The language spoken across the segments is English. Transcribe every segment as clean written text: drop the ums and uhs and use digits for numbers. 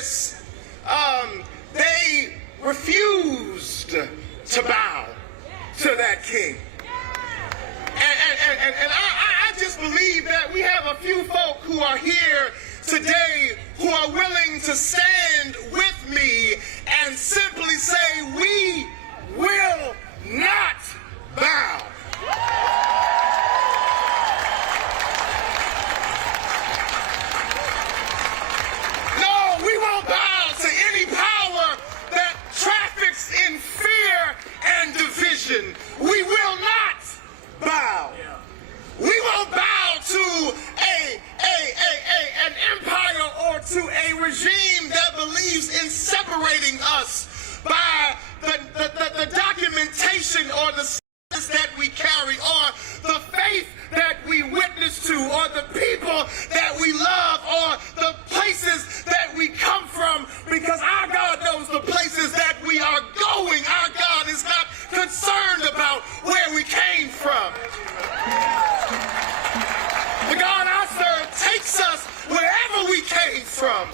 this, they refused to bow to that king. And I just believe that we have a few folk who are here today who are willing to stand with me and simply say, we will not bow. No, we won't bow to any power that traffics in fear and division. We will not bow. We won't bow to an empire or to a regime that believes in separating us by the documentation or the status that we carry or the faith that we witness to or the people that we love or the places that we come from, because our God knows the places that we are going. Our God is not concerned about where we came from. The God I serve takes us wherever we came from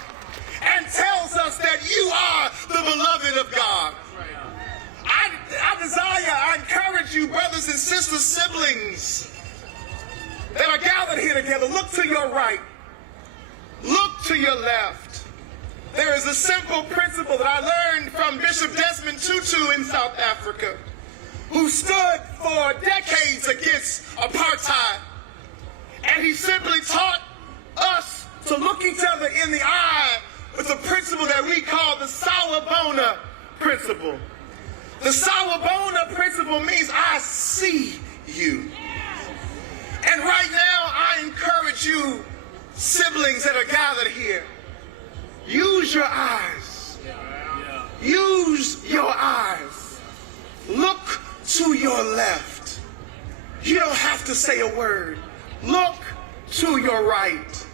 and tells us that you are the beloved of God. I encourage you, brothers and sisters, siblings that are gathered here together, look to your right, look to your left. There is a simple principle that I learned from Bishop Desmond Tutu in South Africa, who stood for decades against apartheid. And he simply taught us to look each other in the eye with a principle that we call the Sawubona principle. The Sawubona principle means I see you. And right now I encourage you, siblings that are gathered here, use your eyes. Use your eyes. Look to your left. You don't have to say a word. Look to your right.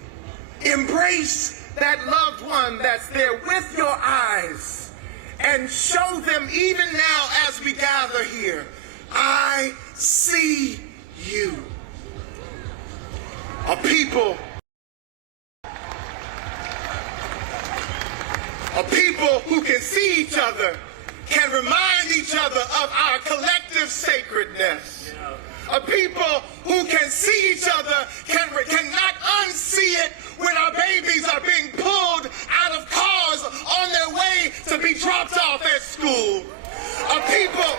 Embrace that loved one that's there with your eyes and show them even now as we gather here, I see you. A people who can see each other, can remind each other of our collective sacredness. A people who can see each other cannot unsee it when our babies are being pulled out of cars on their way to be dropped off at school. A people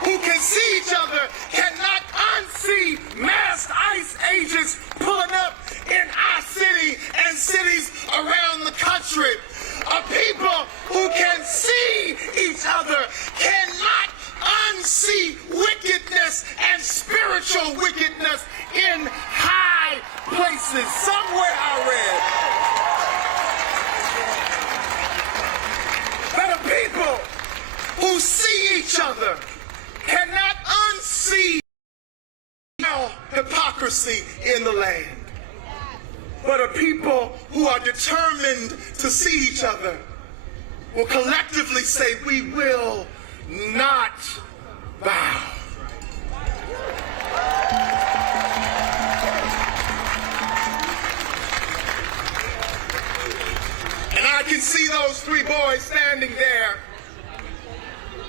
who can see each other cannot unsee masked ICE agents pulling up in our city and cities around the country. A people who can see each other cannot unsee wickedness and spiritual wickedness in high places. Somewhere I read that a people who see each other cannot unsee hypocrisy in the land. But a people who are determined to see each other will collectively say, we will not bow. And I can see those three boys standing there,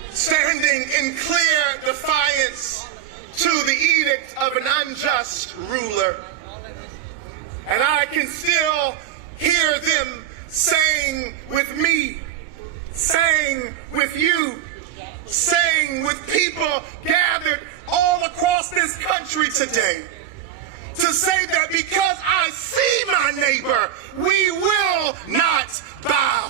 standing in clear defiance to the edict of an unjust ruler. And I can still hear them saying with me, saying with you, saying with people gathered all across this country today, to say that because I see my neighbor, we will not bow.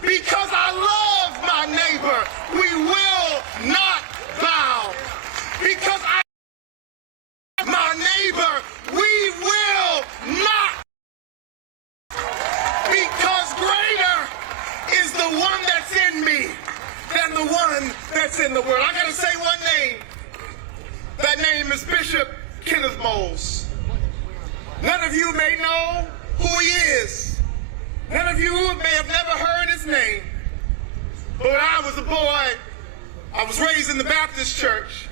Because I love my neighbor, we will not bow. Because I love my neighbor, we will not. Because greater is the one that's in me than the one that's in the world. I gotta say one name. That name is Bishop Kenneth Moles. None of you may know who he is. None of you may have never heard his name. But when I was a boy, I was raised in the Baptist church.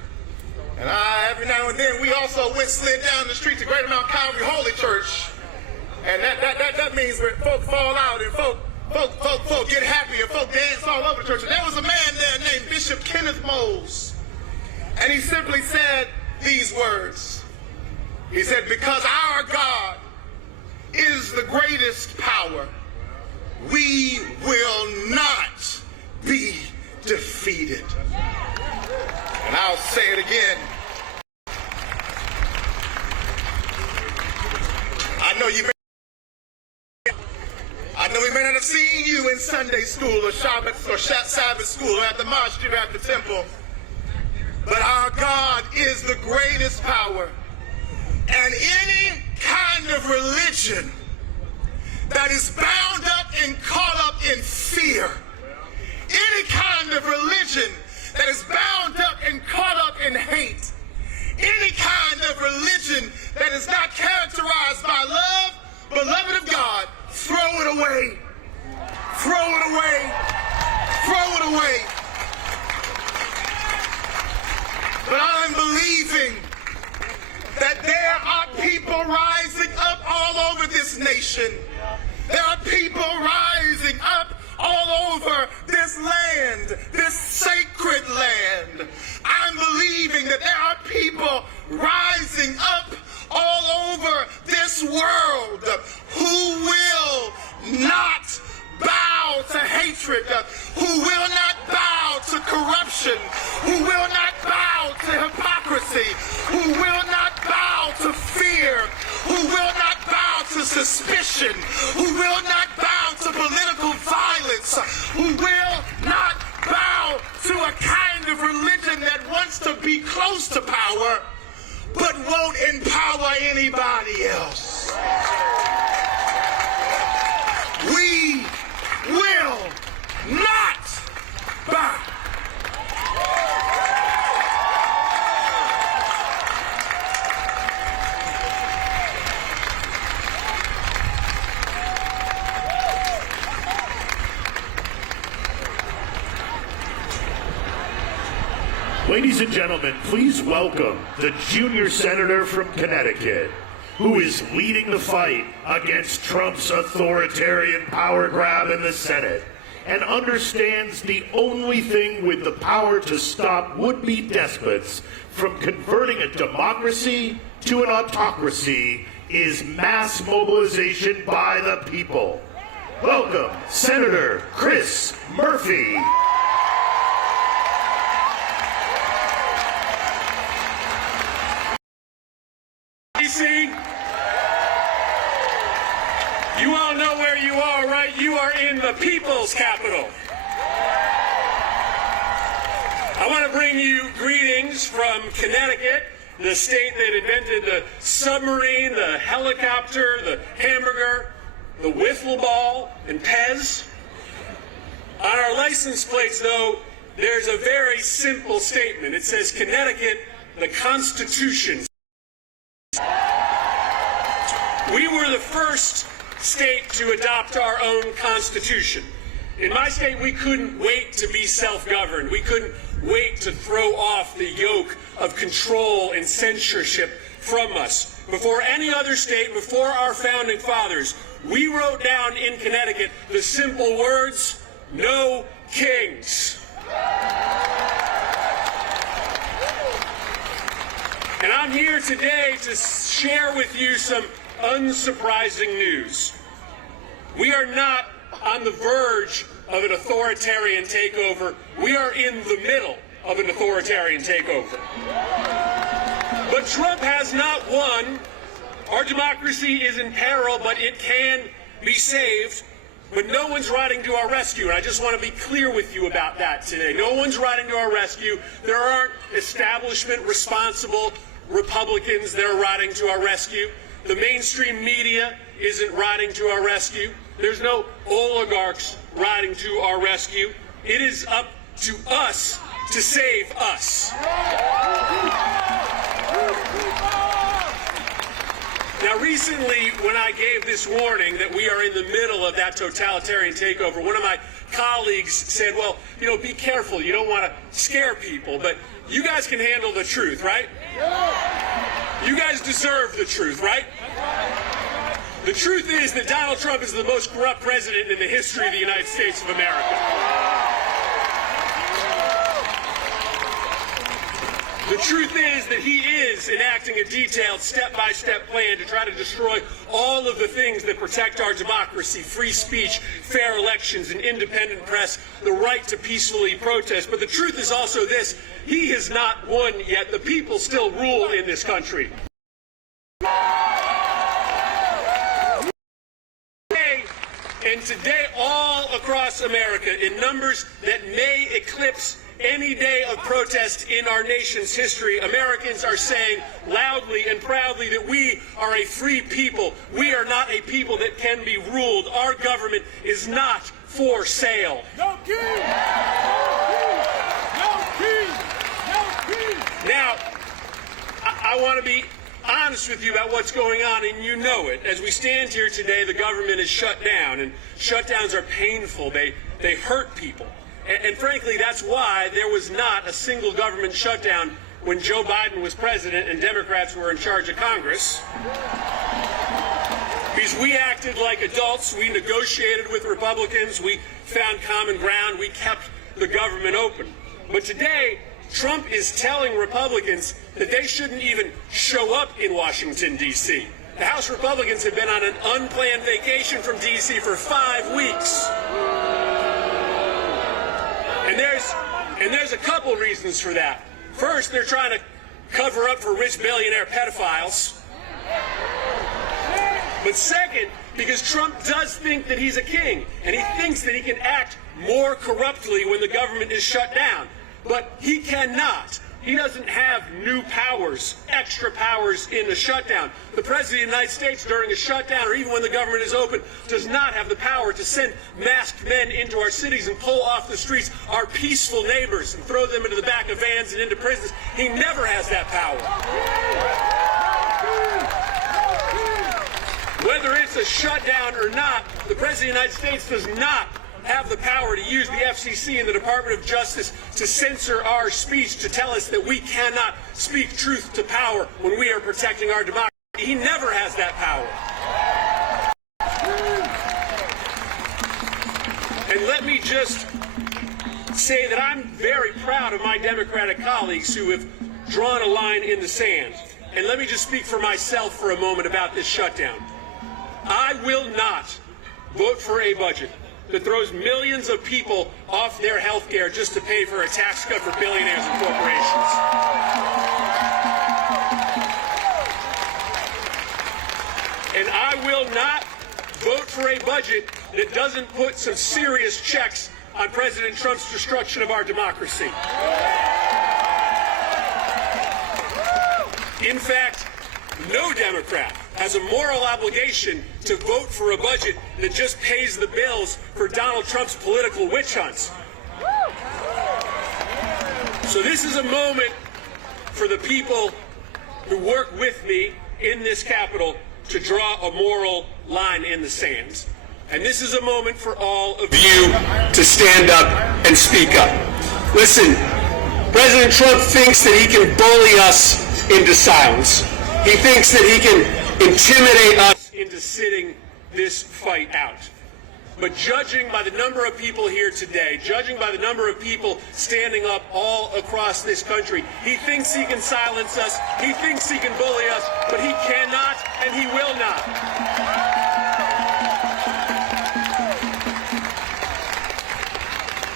And every now and then we also slid down the street to Greater Mount Calvary Holy Church. And that means when folk fall out and folk get happy and folk dance all over the church. And there was a man there named Bishop Kenneth Moles. And he simply said these words. He said, because our God is the greatest power, we will not be defeated. And I'll say it again. I know we may not have seen you in Sunday school or Sabbath school or at the mosque or at the temple, but our God is the greatest power. And any kind of religion that is bound up and caught up in fear, any kind of religion that is bound up and caught up in hate, any kind of religion that is not characterized by love, beloved of God, throw it away. Throw it away. Throw it away. But I'm believing that there are people rising up all over this nation. There are people rising up all over this land, this sacred land. I'm believing that there are people rising up all over this world who will not bow to hatred, who will not bow to corruption, who will not bow to hypocrisy, who will not bow to fear, who will not bow to suspicion, who will not bow to political violence, who will not bow to a kind of religion that wants to be close to power but won't empower anybody else. We will not bow. Ladies and gentlemen, please welcome the junior senator from Connecticut, who is leading the fight against Trump's authoritarian power grab in the Senate and understands the only thing with the power to stop would-be despots from converting a democracy to an autocracy is mass mobilization by the people. Welcome, Senator Chris Murphy. You all know where you are, right? You are in the people's capital. I want to bring you greetings from Connecticut, the state that invented the submarine, the helicopter, the hamburger, the wiffle ball, and Pez. On our license plates, though, there's a very simple statement. It says, Connecticut, the Constitution. We were the first state to adopt our own constitution. In my state, we couldn't wait to be self-governed. We couldn't wait to throw off the yoke of control and censorship from us. Before any other state, before our founding fathers, we wrote down in Connecticut the simple words, no kings. And I'm here today to share with you some unsurprising news. We are not on the verge of an authoritarian takeover. We are in the middle of an authoritarian takeover. But Trump has not won. Our democracy is in peril, but it can be saved. But no one's riding to our rescue, and I just want to be clear with you about that today. No one's riding to our rescue. There aren't establishment responsible Republicans that are riding to our rescue. The mainstream media isn't riding to our rescue. There's no oligarchs riding to our rescue. It is up to us to save us. Now, recently, when I gave this warning that we are in the middle of that totalitarian takeover, one of my colleagues said, well, you know, be careful. You don't want to scare people, but you guys can handle the truth, right? You guys deserve the truth, right? The truth is that Donald Trump is the most corrupt president in the history of the United States of America. The truth is that he is enacting a detailed step-by-step plan to try to destroy all of the things that protect our democracy: free speech, fair elections, an independent press, the right to peacefully protest. But the truth is also this: he has not won yet. The people still rule in this country. And today, all across America, in numbers that may eclipse any day of protest in our nation's history, Americans are saying loudly and proudly that we are a free people. We are not a people that can be ruled. Our government is not for sale. No king! No king! No king! Now, I want to be honest with you about what's going on, and you know it. As we stand here today, the government is shut down, and shutdowns are painful. They hurt people. And frankly, that's why there was not a single government shutdown when Joe Biden was president and Democrats were in charge of Congress. Because we acted like adults. We negotiated with Republicans. We found common ground. We kept the government open. But today, Trump is telling Republicans that they shouldn't even show up in Washington, D.C. The House Republicans have been on an unplanned vacation from D.C. for 5 weeks. And there's a couple reasons for that. First, they're trying to cover up for rich billionaire pedophiles. But second, because Trump does think that he's a king, and he thinks that he can act more corruptly when the government is shut down. But he cannot. He doesn't have new powers, extra powers in the shutdown. The President of the United States during a shutdown, or even when the government is open, does not have the power to send masked men into our cities and pull off the streets our peaceful neighbors and throw them into the back of vans and into prisons. He never has that power. Whether it's a shutdown or not, the President of the United States does not have the power to use the FCC and the Department of Justice to censor our speech, to tell us that we cannot speak truth to power when we are protecting our democracy. He never has that power. And let me just say that I'm very proud of my Democratic colleagues who have drawn a line in the sand. And let me just speak for myself for a moment about this shutdown. I will not vote for a budget that throws millions of people off their health care just to pay for a tax cut for billionaires and corporations. And I will not vote for a budget that doesn't put some serious checks on President Trump's destruction of our democracy. In fact, no Democrat has a moral obligation to vote for a budget that just pays the bills for Donald Trump's political witch hunts. So this is a moment for the people who work with me in this Capitol to draw a moral line in the sand. And this is a moment for all of you to stand up and speak up. Listen, President Trump thinks that he can bully us into silence. He thinks that he can intimidate us into sitting this fight out. But judging by the number of people here today, judging by the number of people standing up all across this country, he thinks he can silence us, he thinks he can bully us, but he cannot and he will not.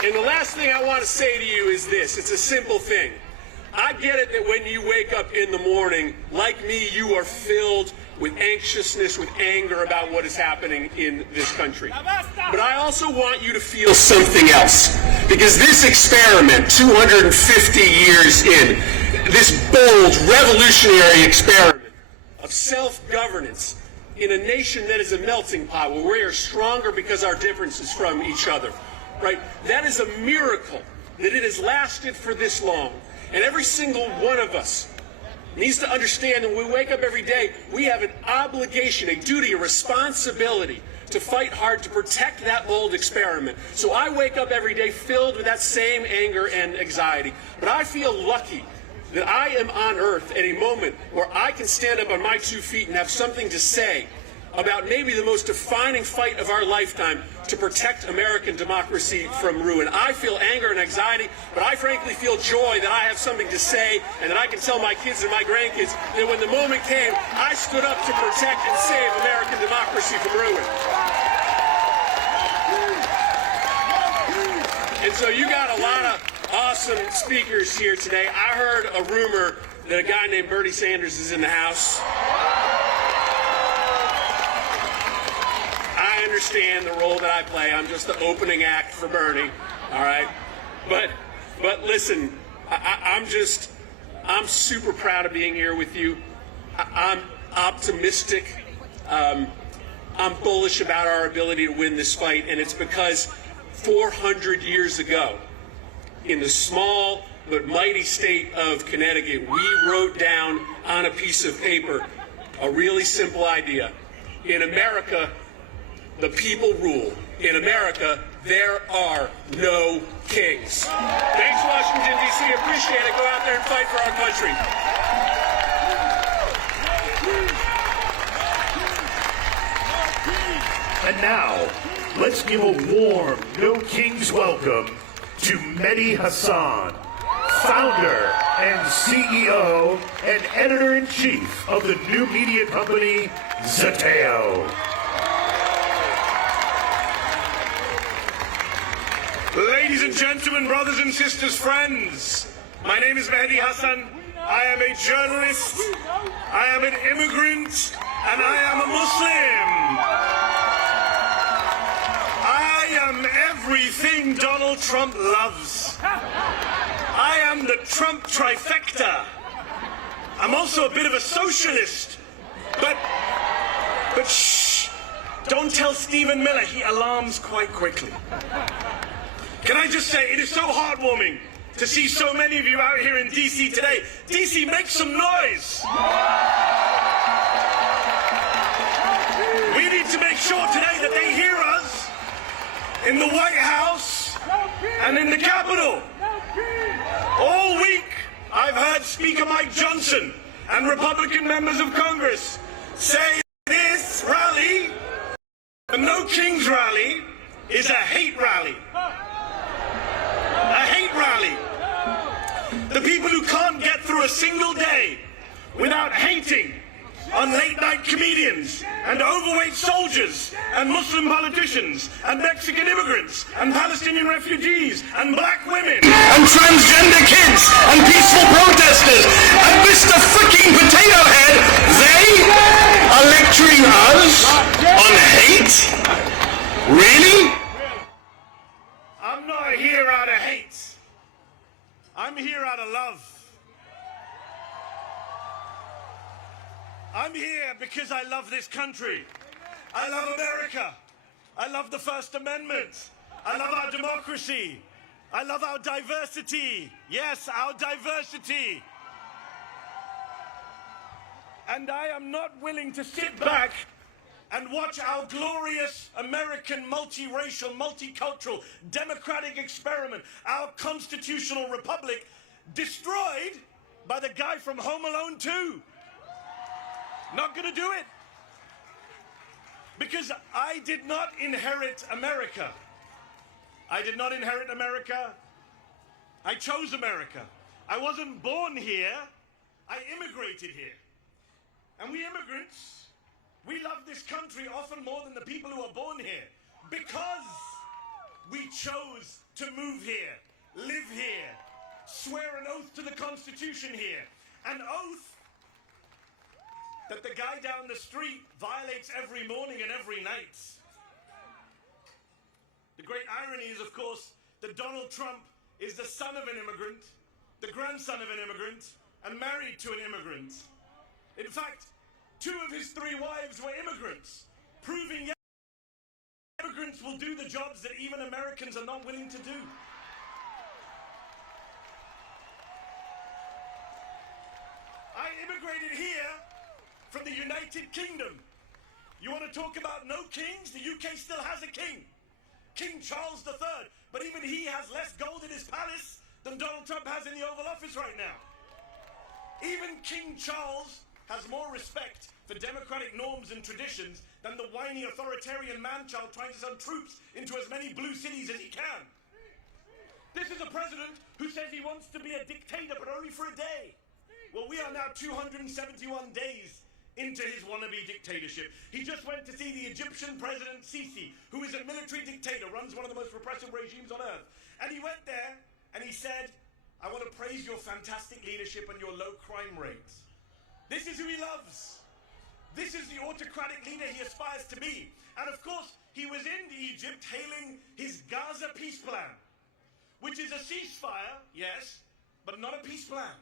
And the last thing I want to say to you is this. It's a simple thing. I get it that when you wake up in the morning, like me, you are filled with anxiousness, with anger about what is happening in this country. But I also want you to feel something else. Because this experiment, 250 years in, this bold, revolutionary experiment of self-governance in a nation that is a melting pot, where we are stronger because our differences from each other, right? That is a miracle that it has lasted for this long. And every single one of us needs to understand that when we wake up every day, we have an obligation, a duty, a responsibility to fight hard to protect that bold experiment. So I wake up every day filled with that same anger and anxiety. But I feel lucky that I am on earth at a moment where I can stand up on my 2 feet and have something to say about maybe the most defining fight of our lifetime to protect American democracy from ruin. I feel anger and anxiety, but I frankly feel joy that I have something to say and that I can tell my kids and my grandkids that when the moment came, I stood up to protect and save American democracy from ruin. And so you got a lot of awesome speakers here today. I heard a rumor that a guy named Bernie Sanders is in the house. I understand the role that I play. I'm just the opening act for Bernie, all right? But listen, I'm super proud of being here with you. I'm optimistic. I'm bullish about our ability to win this fight, and it's because 400 years ago, in the small but mighty state of Connecticut, we wrote down on a piece of paper a really simple idea. In America, the people rule. In America, there are no kings. Thanks, Washington, D.C. Appreciate it. Go out there and fight for our country. And now, let's give a warm No Kings welcome to Mehdi Hasan, founder and CEO and editor-in-chief of the new media company, Shutdown. Ladies and gentlemen, brothers and sisters, friends, my name is Mehdi Hasan. I am a journalist, I am an immigrant, and I am a Muslim. I am everything Donald Trump loves. I am the Trump trifecta. I'm also a bit of a socialist. But shh, don't tell Stephen Miller, he alarms quite quickly. Can I just say, it is so heartwarming to see so many of you out here in D.C. today. D.C., make some noise. We need to make sure today that they hear us in the White House and in the Capitol. All week, I've heard Speaker Mike Johnson and Republican members of Congress say this rally, the No Kings rally, is a hate rally. A hate rally. The people who can't get through a single day without hating on late-night comedians and overweight soldiers and Muslim politicians and Mexican immigrants and Palestinian refugees and black women and transgender kids and peaceful protesters and Mr. Freaking Potato Head, they are lecturing us on hate? Really? I'm not here out of hate. I'm here out of love. I'm here because I love this country. I love America. I love the First Amendment. I love our democracy. I love our diversity. Yes, our diversity. And I am not willing to sit back and watch our glorious American multiracial, multicultural, democratic experiment, our constitutional republic, destroyed by the guy from Home Alone 2. Not gonna do it. Because I did not inherit America. I did not inherit America. I chose America. I wasn't born here. I immigrated here. And we immigrants, we love this country often more than the people who are born here. Because we chose to move here, live here, swear an oath to the Constitution here. An oath that the guy down the street violates every morning and every night. The great irony is, of course, that Donald Trump is the son of an immigrant, the grandson of an immigrant, and married to an immigrant. In fact, 2 of his 3 wives were immigrants, proving immigrants will do the jobs that even Americans are not willing to do. I immigrated here from the United Kingdom. You want to talk about no kings? The UK still has a king. King Charles III. But even he has less gold in his palace than Donald Trump has in the Oval Office right now. Even King Charles has more respect for democratic norms and traditions than the whiny authoritarian man-child trying to send troops into as many blue cities as he can. This is a president who says he wants to be a dictator, but only for a day. Well, we are now 271 days into his wannabe dictatorship. He just went to see the Egyptian president Sisi, who is a military dictator, runs one of the most repressive regimes on earth. And he went there and he said, I want to praise your fantastic leadership and your low crime rates. This is who he loves. This is the autocratic leader he aspires to be. And of course, he was in Egypt hailing his Gaza peace plan, which is a ceasefire, yes, but not a peace plan.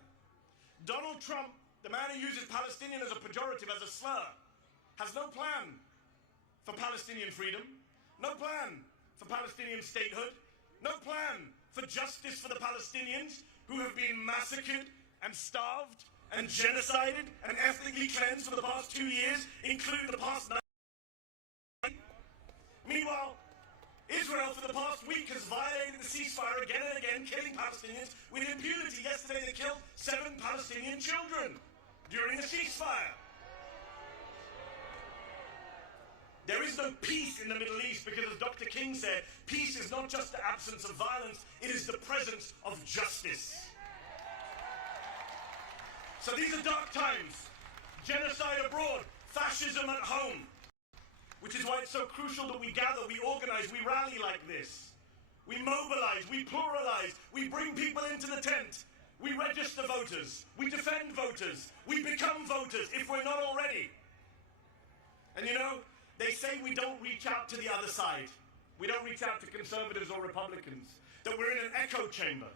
Donald Trump, the man who uses Palestinian as a pejorative, as a slur, has no plan for Palestinian freedom, no plan for Palestinian statehood, no plan for justice for the Palestinians who have been massacred and starved and genocided and ethnically cleansed for the past 2 years, including the past 9. Meanwhile, Israel for the past week has violated the ceasefire again and again, killing Palestinians with impunity. Yesterday they killed 7 Palestinian children during the ceasefire. There is no peace in the Middle East because, as Dr. King said, peace is not just the absence of violence, it is the presence of justice. So these are dark times. Genocide abroad, fascism at home. Which is why it's so crucial that we gather, we organize, we rally like this. We mobilize, we pluralize, we bring people into the tent. We register voters, we defend voters, we become voters if we're not already. And you know, they say we don't reach out to the other side. We don't reach out to conservatives or Republicans, that we're in an echo chamber.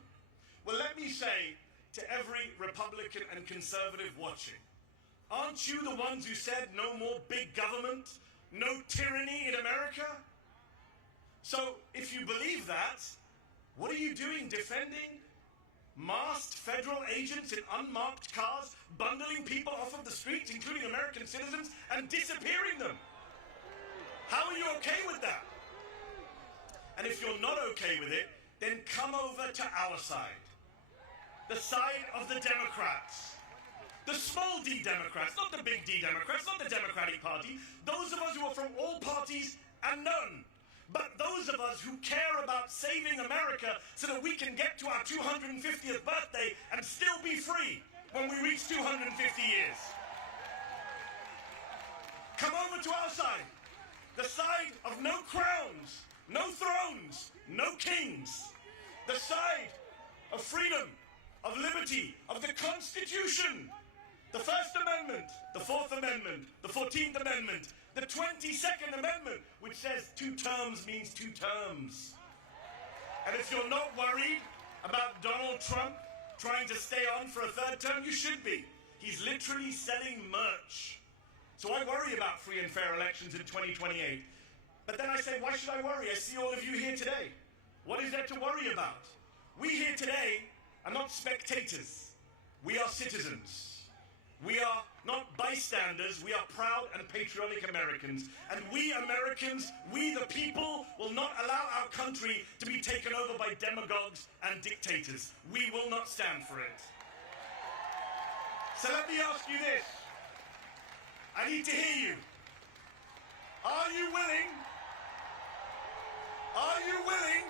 Well, let me say to every Republican and conservative watching, aren't you the ones who said no more big government, no tyranny in America? So if you believe that, what are you doing defending masked federal agents in unmarked cars, bundling people off of the streets, including American citizens, and disappearing them? How are you okay with that? And if you're not okay with it, then come over to our side. The side of the Democrats. The small d Democrats, not the big D Democrats, not the Democratic Party. Those of us who are from all parties and none. But those of us who care about saving America so that we can get to our 250th birthday and still be free when we reach 250 years. Come over to our side. The side of no crowns, no thrones, no kings. The side of freedom, of liberty, of the Constitution. The First Amendment, the Fourth Amendment, the 14th Amendment, the 22nd Amendment, which says 2 terms means 2 terms. And if you're not worried about Donald Trump trying to stay on for a 3rd term, you should be. He's literally selling merch. So I worry about free and fair elections in 2028. But then I say, why should I worry? I see all of you here today. What is there to worry about? We here today are not spectators. We are citizens. We are not bystanders, we are proud and patriotic Americans. And we Americans, we the people, will not allow our country to be taken over by demagogues and dictators. We will not stand for it. So let me ask you this. I need to hear you. Are you willing? Are you willing?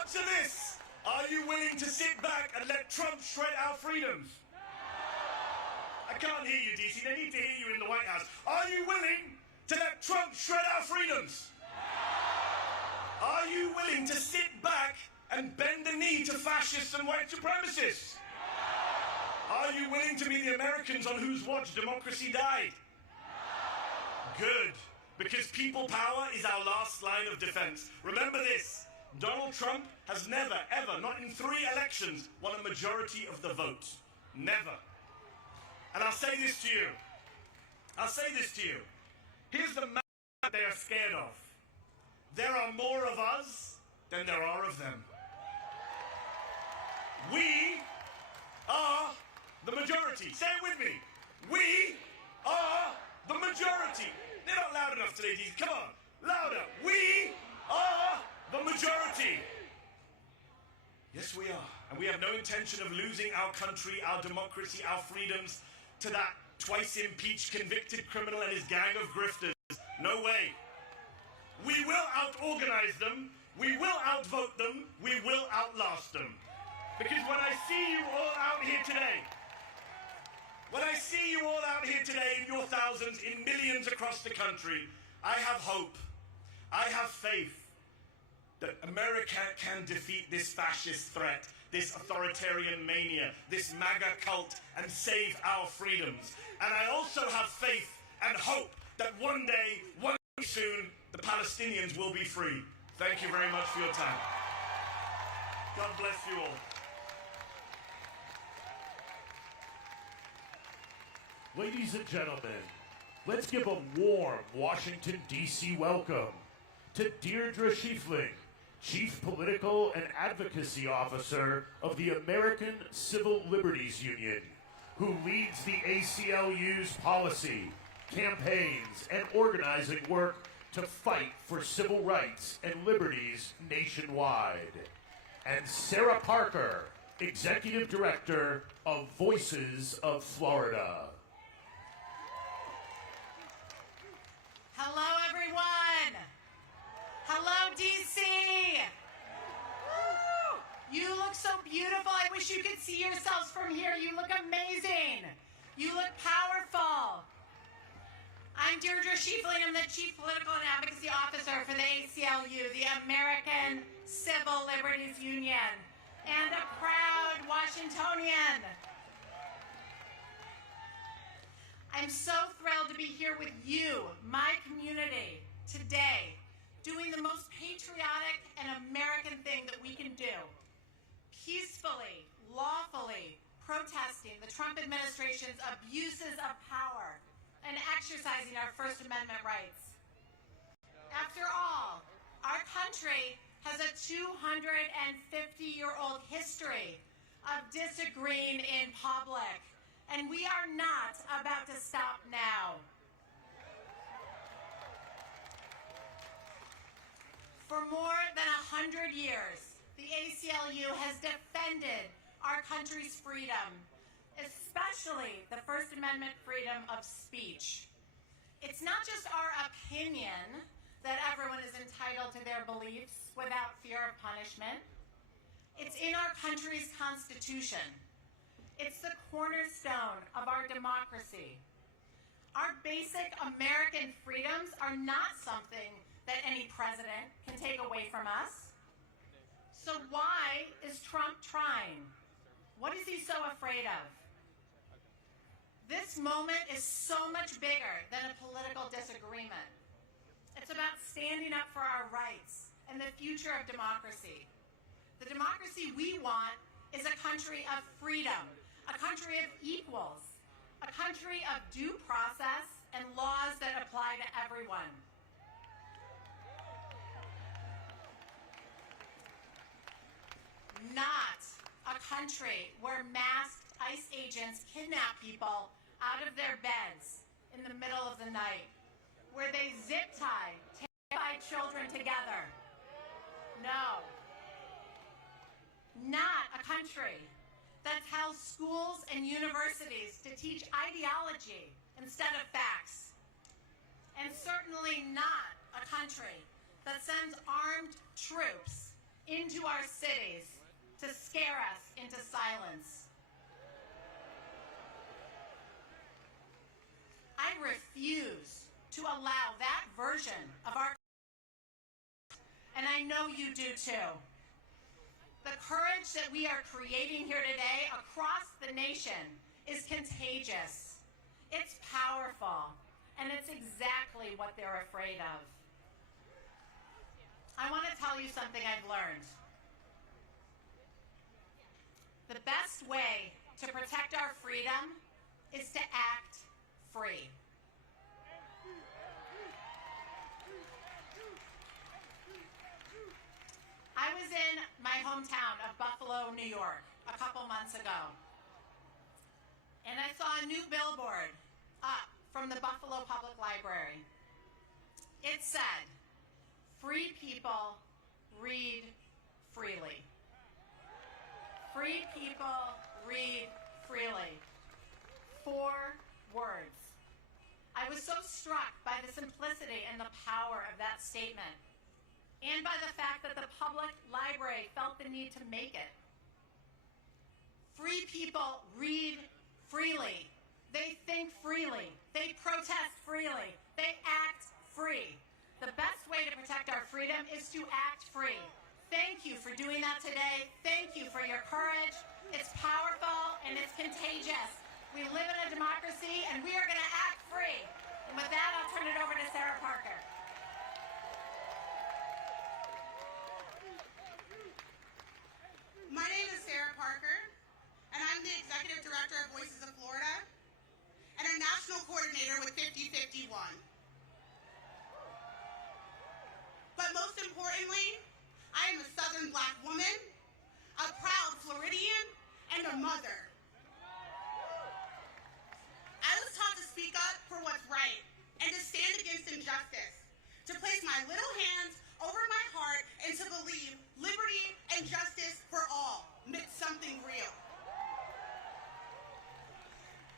Answer this. Are you willing to sit back and let Trump shred our freedoms? I can't hear you, DC. They need to hear you in the White House. Are you willing to let Trump shred our freedoms? Are you willing to sit back and bend the knee to fascists and white supremacists? Are you willing to be the Americans on whose watch democracy died? Good, because people power is our last line of defense. Remember this, Donald Trump has never, ever, not in 3 elections, won a majority of the vote. Never. And I'll say this to you. I'll say this to you. Here's the map that they are scared of. There are more of us than there are of them. We are the majority. Say it with me. We are the majority. They're not loud enough today, Jesus. Come on. Louder. We are the majority. Yes, we are. And we have no intention of losing our country, our democracy, our freedoms to that twice impeached convicted criminal and his gang of grifters. No way. We will out-organize them, we will outvote them, we will outlast them. Because when I see you all out here today, in your thousands, in millions across the country, I have hope, I have faith that America can defeat this fascist threat, this authoritarian mania, this MAGA cult, and save our freedoms. And I also have faith and hope that one day, one day soon, the Palestinians will be free. Thank you very much for your time. God bless you all. Ladies and gentlemen, let's give a warm Washington, D.C. welcome to Deardra Shiffling, Chief Political and Advocacy Officer of the American Civil Liberties Union, who leads the ACLU's policy, campaigns, and organizing work to fight for civil rights and liberties nationwide. And Sarah Parker, Executive Director of Voices of Florida. Hello, everyone. Hello, DC. You look so beautiful. I wish you could see yourselves from here. You look amazing. You look powerful. I'm Deardra Shiffling. I'm the Chief Political and Advocacy Officer for the ACLU, the American Civil Liberties Union, and a proud Washingtonian. I'm so thrilled to be here with you, my community, today, doing the most patriotic and American thing that we can do. Peacefully, lawfully protesting the Trump administration's abuses of power and exercising our First Amendment rights. After all, our country has a 250-year-old history of disagreeing in public, and we are not about to stop now. For more than 100 years, the ACLU has defended our country's freedom, especially the First Amendment freedom of speech. It's not just our opinion that everyone is entitled to their beliefs without fear of punishment. It's in our country's Constitution. It's the cornerstone of our democracy. Our basic American freedoms are not something that any president can take away from us. So why is Trump trying? What is he so afraid of? This moment is so much bigger than a political disagreement. It's about standing up for our rights and the future of democracy. The democracy we want is a country of freedom, a country of equals, a country of due process and laws that apply to everyone. Not a country where masked ICE agents kidnap people out of their beds in the middle of the night, where they zip tie terrified children together. No. Not a country that tells schools and universities to teach ideology instead of facts. And certainly not a country that sends armed troops into our cities to scare us into silence. I refuse to allow that version of our, and I know you do too. The courage that we are creating here today across the nation is contagious. It's powerful, and it's exactly what they're afraid of. I want to tell you something I've learned. The best way to protect our freedom is to act free. I was in my hometown of Buffalo, New York, a couple months ago, and I saw a new billboard up from the Buffalo Public Library. It said, "Free people read freely." Free people read freely. 4 words. I was so struck by the simplicity and the power of that statement, and by the fact that the public library felt the need to make it. Free people read freely. They think freely. They protest freely. They act free. The best way to protect our freedom is to act free. Thank you for doing that today. Thank you for your courage. It's powerful and it's contagious. We live in a democracy and we are going to act free. And with that, I'll turn it over to Sarah Parker. My name is Sarah Parker, and I'm the Executive Director of Voices of Florida and a National Coordinator with 5051. But most importantly, I am a Southern Black woman, a proud Floridian, and a mother. I was taught to speak up for what's right and to stand against injustice, to place my little hands over my heart and to believe liberty and justice for all meant something real.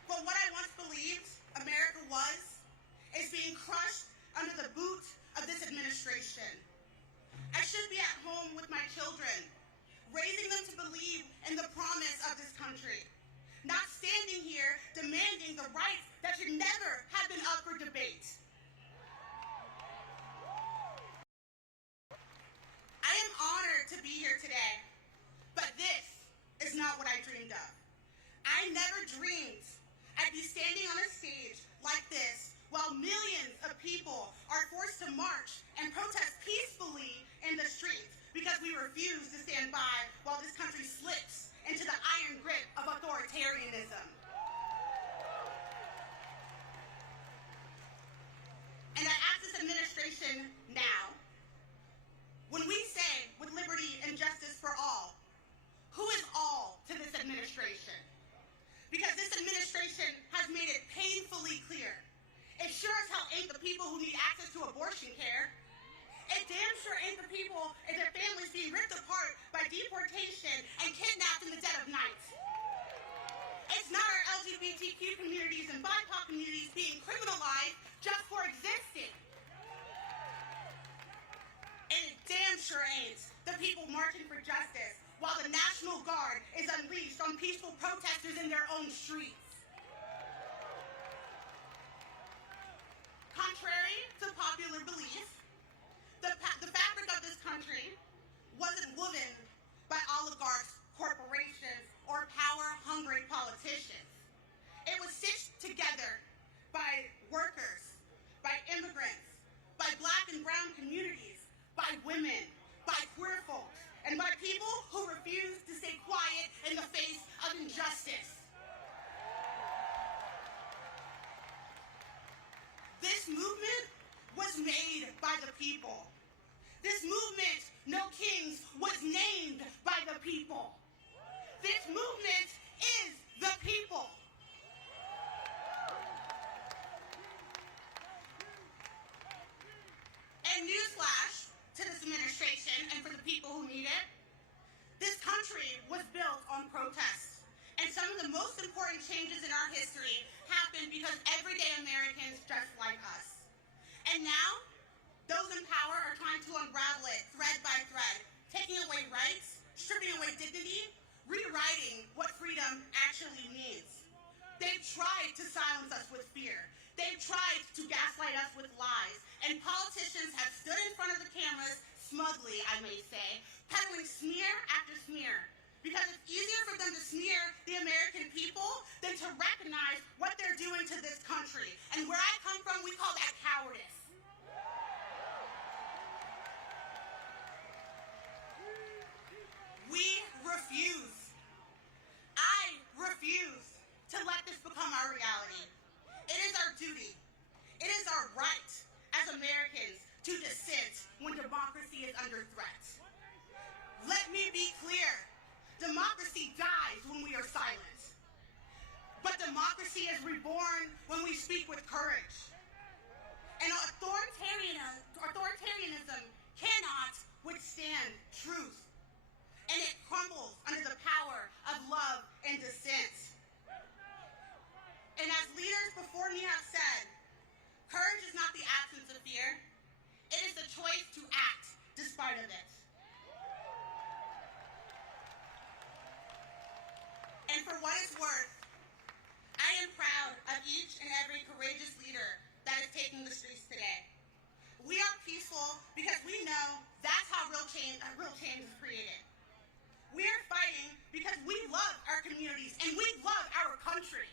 But what I once believed America was is being crushed under the boot of this administration. I should be at home with my children, raising them to believe in the promise of this country, not standing here demanding the rights that should never have been up for debate. I am honored to be here today, but this is not what I dreamed of. I never dreamed I'd be standing on a stage like this while millions of people are forced to march and protest peacefully in the streets because we refuse to stand by while this country slips into the iron grip of authoritarianism. And I ask this administration now, when we say with liberty and justice for all, who is all to this administration? Because this administration has made it painfully clear. It sure as hell ain't the people who need access to abortion care. It damn sure ain't the people and their families being ripped apart by deportation and kidnapped in the dead of night. It's not our LGBTQ communities and BIPOC communities being criminalized just for existing. And it damn sure ain't the people marching for justice while the National Guard is unleashed on peaceful protesters in their own streets. Contrary to popular belief, the fabric of this country wasn't woven by oligarchs, corporations, or power-hungry politicians. It was stitched together by workers, by immigrants, by Black and brown communities, by women, by queer folks, and by people who refuse to stay quiet in the face of injustice. This movement was made by the people. This movement, No Kings, was named by the people. This movement is the people. And newsflash to this administration and for the people who need it, this country was built on protests. And some of the most important changes in our history happened because everyday Americans just like us. And now, those in power are trying to unravel it thread by thread, taking away rights, stripping away dignity, rewriting what freedom actually means. They've tried to silence us with fear. They've tried to gaslight us with lies. And politicians have stood in front of the cameras, smugly, I may say, peddling smear after smear. Because it's easier for them to smear the American people than to recognize what they're doing to this country. And where I come from, we call that cowardice. We refuse. I refuse to let this become our reality. It is our duty. It is our right as Americans to dissent when democracy is under threat. Let me be clear. Democracy dies when we are silent. But democracy is reborn when we speak with courage. And authoritarianism cannot withstand truth. And it crumbles under the power of love and dissent. And change is created. We are fighting because we love our communities and we love our country.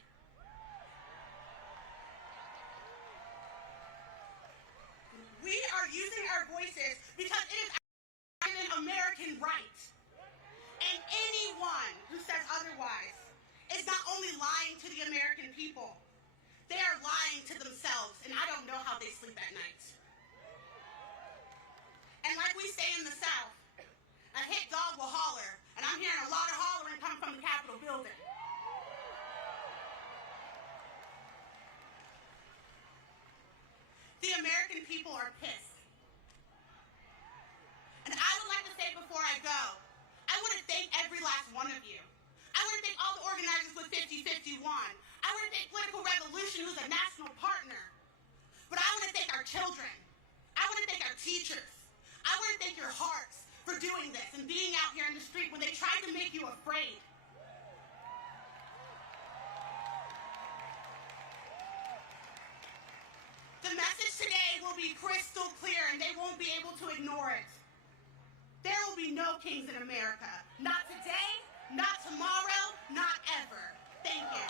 We are using our voices because it is an American right. And anyone who says otherwise is not only lying to the American people, they are lying to themselves, and I don't know how they sleep at night. And like we say in the South, a hit dog will holler, and I'm hearing a lot of hollering come from the Capitol building. The American people are pissed. And I would like to say before I go, I want to thank every last one of you. I want to thank all the organizers with 5051. I want to thank Political Revolution, who's a national partner. But I want to thank our children. I want to thank our teachers. I want to thank your hearts for doing this and being out here in the street when they tried to make you afraid. The message today will be crystal clear and they won't be able to ignore it. There will be no kings in America. Not today, not tomorrow, not ever. Thank you.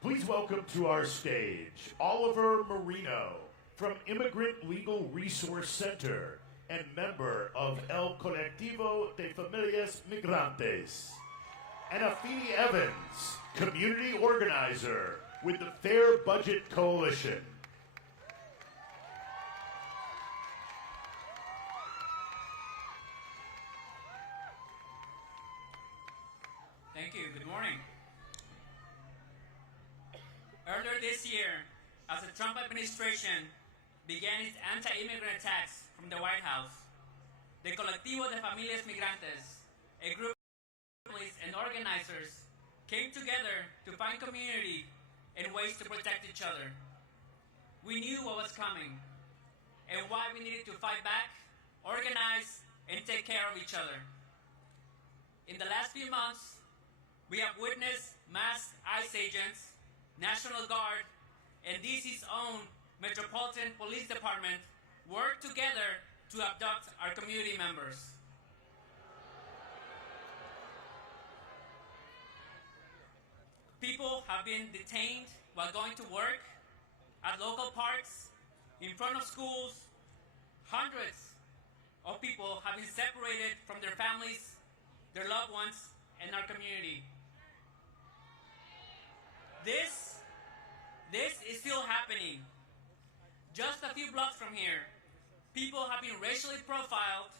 Please welcome to our stage Oliver Merino from Immigrant Legal Resource Center and member of El Colectivo de Familias Migrantes, and Afini Evans, community organizer with the Fair Budget Coalition. Thank you. Good morning. Earlier this year, as the Trump administration began its anti-immigrant attacks from the White House, the Colectivo de Familias Migrantes, a group of families and organizers, came together to find community and ways to protect each other. We knew what was coming and why we needed to fight back, organize, and take care of each other. In the last few months, we have witnessed mass ICE agents, National Guard, and DC's own Metropolitan Police Department work together to abduct our community members. People have been detained while going to work, at local parks, in front of schools. Hundreds of people have been separated from their families, their loved ones, and our community. This is still happening. Just a few blocks from here, people have been racially profiled,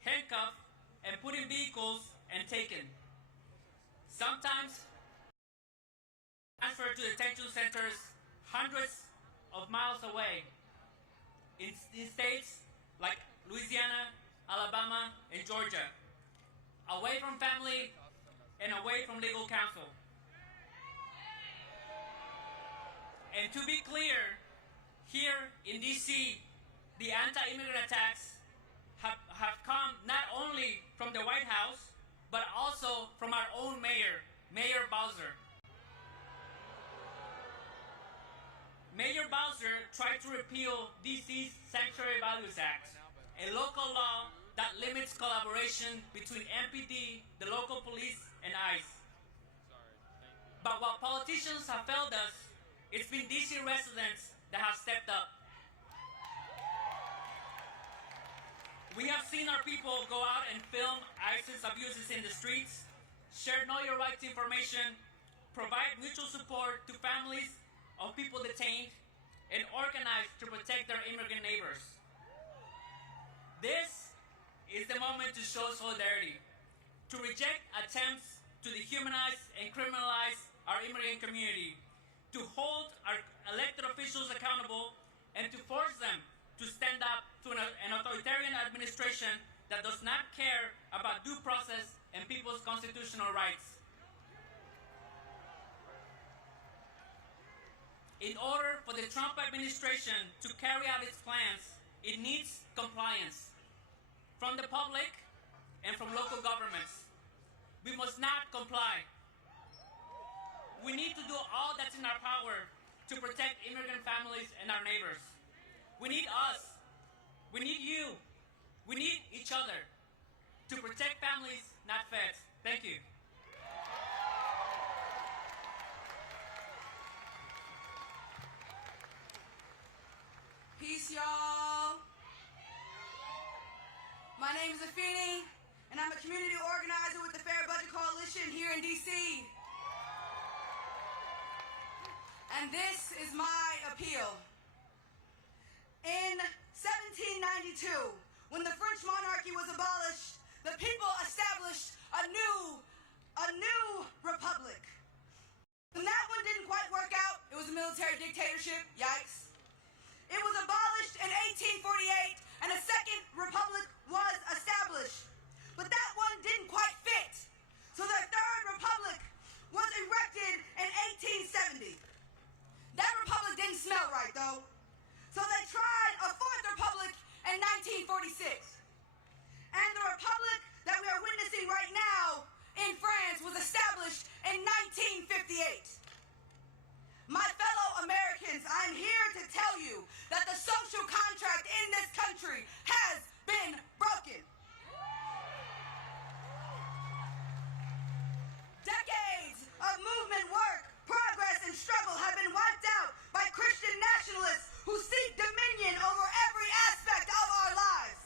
handcuffed, and put in vehicles and taken. Sometimes transferred to detention centers hundreds of miles away in states like Louisiana, Alabama, and Georgia, away from family and away from legal counsel. And to be clear, here in DC, the anti-immigrant attacks have come not only from the White House, but also from our own mayor, Mayor Bowser. Mayor Bowser tried to repeal DC's Sanctuary Values Act, a local law that limits collaboration between MPD, the local police, and ICE. But while politicians have failed us, it's been DC residents that have stepped up. We have seen our people go out and film ISIS abuses in the streets, share Know Your Rights information, provide mutual support to families of people detained, and organize to protect their immigrant neighbors. This is the moment to show solidarity, to reject attempts to dehumanize and criminalize our immigrant community, to hold our elected officials accountable, and to force them to stand up to an authoritarian administration that does not care about due process and people's constitutional rights. In order for the Trump administration to carry out its plans, it needs compliance from the public and from local governments. We must not comply. we need to do all that's in our power to protect immigrant families and our neighbors. We need us. We need you. We need each other to protect families, not feds. Thank you. Peace, y'all. My name is Afini, and I'm a community organizer with the Fair Budget Coalition here in D.C. And this is my appeal. In 1792, when the French monarchy was abolished, the people established a new republic. When that one didn't quite work out, it was a military dictatorship, yikes. It was abolished in 1848, and a second republic was established. But that one didn't quite fit. So the third republic was erected in 1870. That republic didn't smell right, though. So they tried a fourth republic in 1946. And the republic that we are witnessing right now in France was established in 1958. My fellow Americans, I'm here to tell you that the social contract in this country has been broken. Decades of movement work, progress, and struggle have been wiped out by Christian nationalists who seek dominion over every aspect of our lives.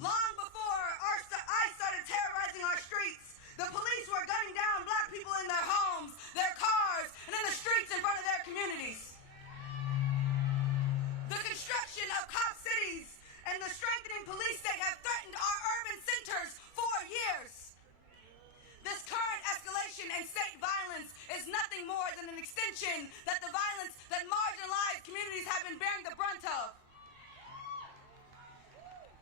Long before ICE started terrorizing our streets, the police were gunning down black people in their homes, their cars, and in the streets in front of their communities. The construction of cop cities and the strengthening police state have threatened our urban centers for years. This current escalation in state violence is nothing more than an extension that the violence that marginalized communities have been bearing the brunt of.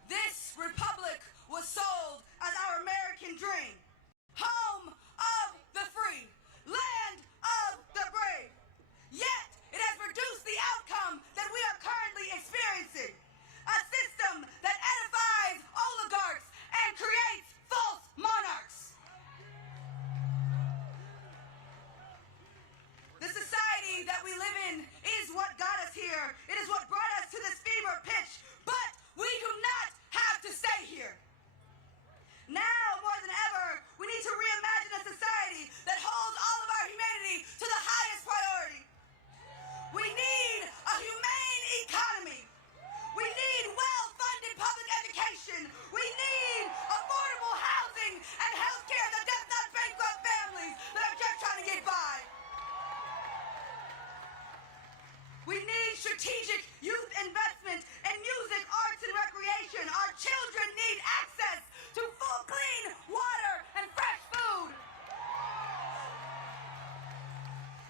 This republic was sold as our American dream. Home of the free, land of the brave. Yet, it has produced the outcome that we are currently experiencing. A system that edifies oligarchs and creates false monarchs. The society that we live in is what got us here. It is what brought us to this fever pitch, but we do not have to stay here. Now, more than ever, we need to reimagine a society that holds all of our humanity to the highest priority. We need a humane economy. We need well-funded public education. We need affordable housing and health care that does not bankrupt families that are just trying to get by. We need strategic youth investment in music, arts, and recreation. Our children need access to full, clean water and fresh food.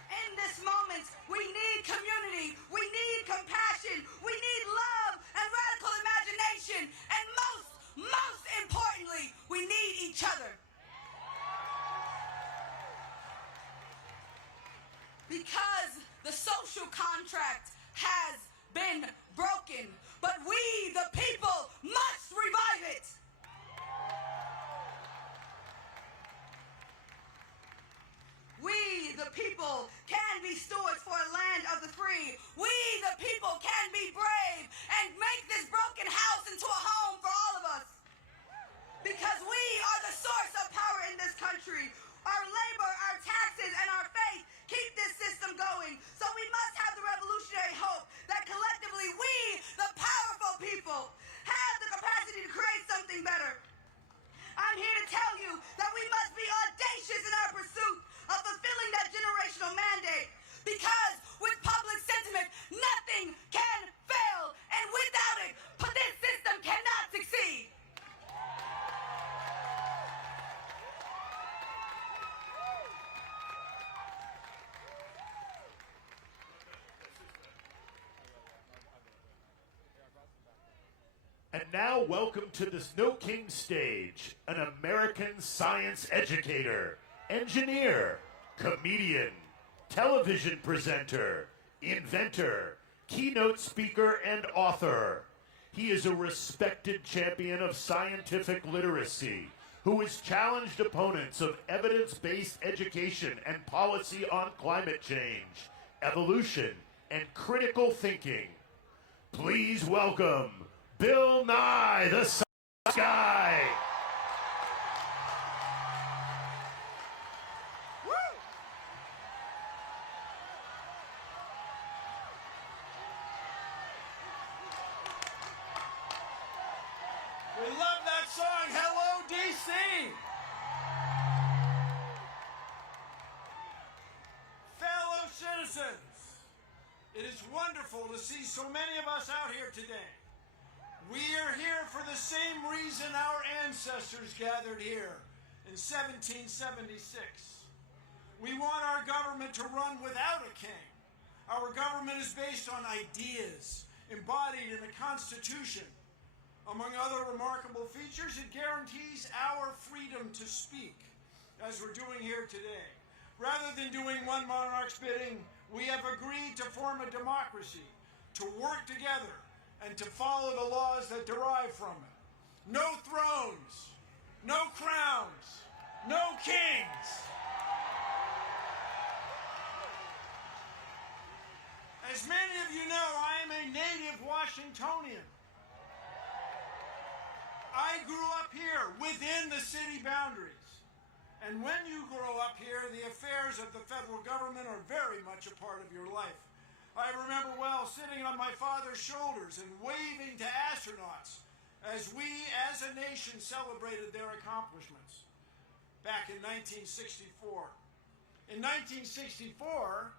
In this moment, we need community, we need compassion, we need love and radical imagination, and most importantly, we need each other. Because the social contract has been broken, but we, the people, must revive it. We, the people, can be stewards for a land of the free. We, the people, can be brave and make this broken house into a home for all of us. Because we are the source of power in this country. Our labor, our taxes, and our faith keep this system going. So we must have the revolutionary hope that collectively we, the powerful people, have the capacity to create something better. I'm here to tell you that we must be audacious in our pursuit of fulfilling that generational mandate. Because with public sentiment, nothing can fail. And without it, this system cannot succeed. And now, welcome to the Snow King stage, an American science educator, engineer, comedian, television presenter, inventor, keynote speaker, and author. He is a respected champion of scientific literacy who has challenged opponents of evidence-based education and policy on climate change, evolution, and critical thinking. Please welcome Bill Nye the Science Guy. We love that song, Hello, D.C. Fellow citizens, it is wonderful to see so many of us out here today. We are here for the same reason our ancestors gathered here in 1776. We want our government to run without a king. Our government is based on ideas embodied in the Constitution. Among other remarkable features, it guarantees our freedom to speak, as we're doing here today. Rather than doing one monarch's bidding, we have agreed to form a democracy, to work together, and to follow the laws that derive from it. No thrones, no crowns, no kings. As many of you know, I am a native Washingtonian. I grew up here within the city boundaries. And when you grow up here, the affairs of the federal government are very much a part of your life. I remember well sitting on my father's shoulders and waving to astronauts as we as a nation celebrated their accomplishments back in 1964. In 1964,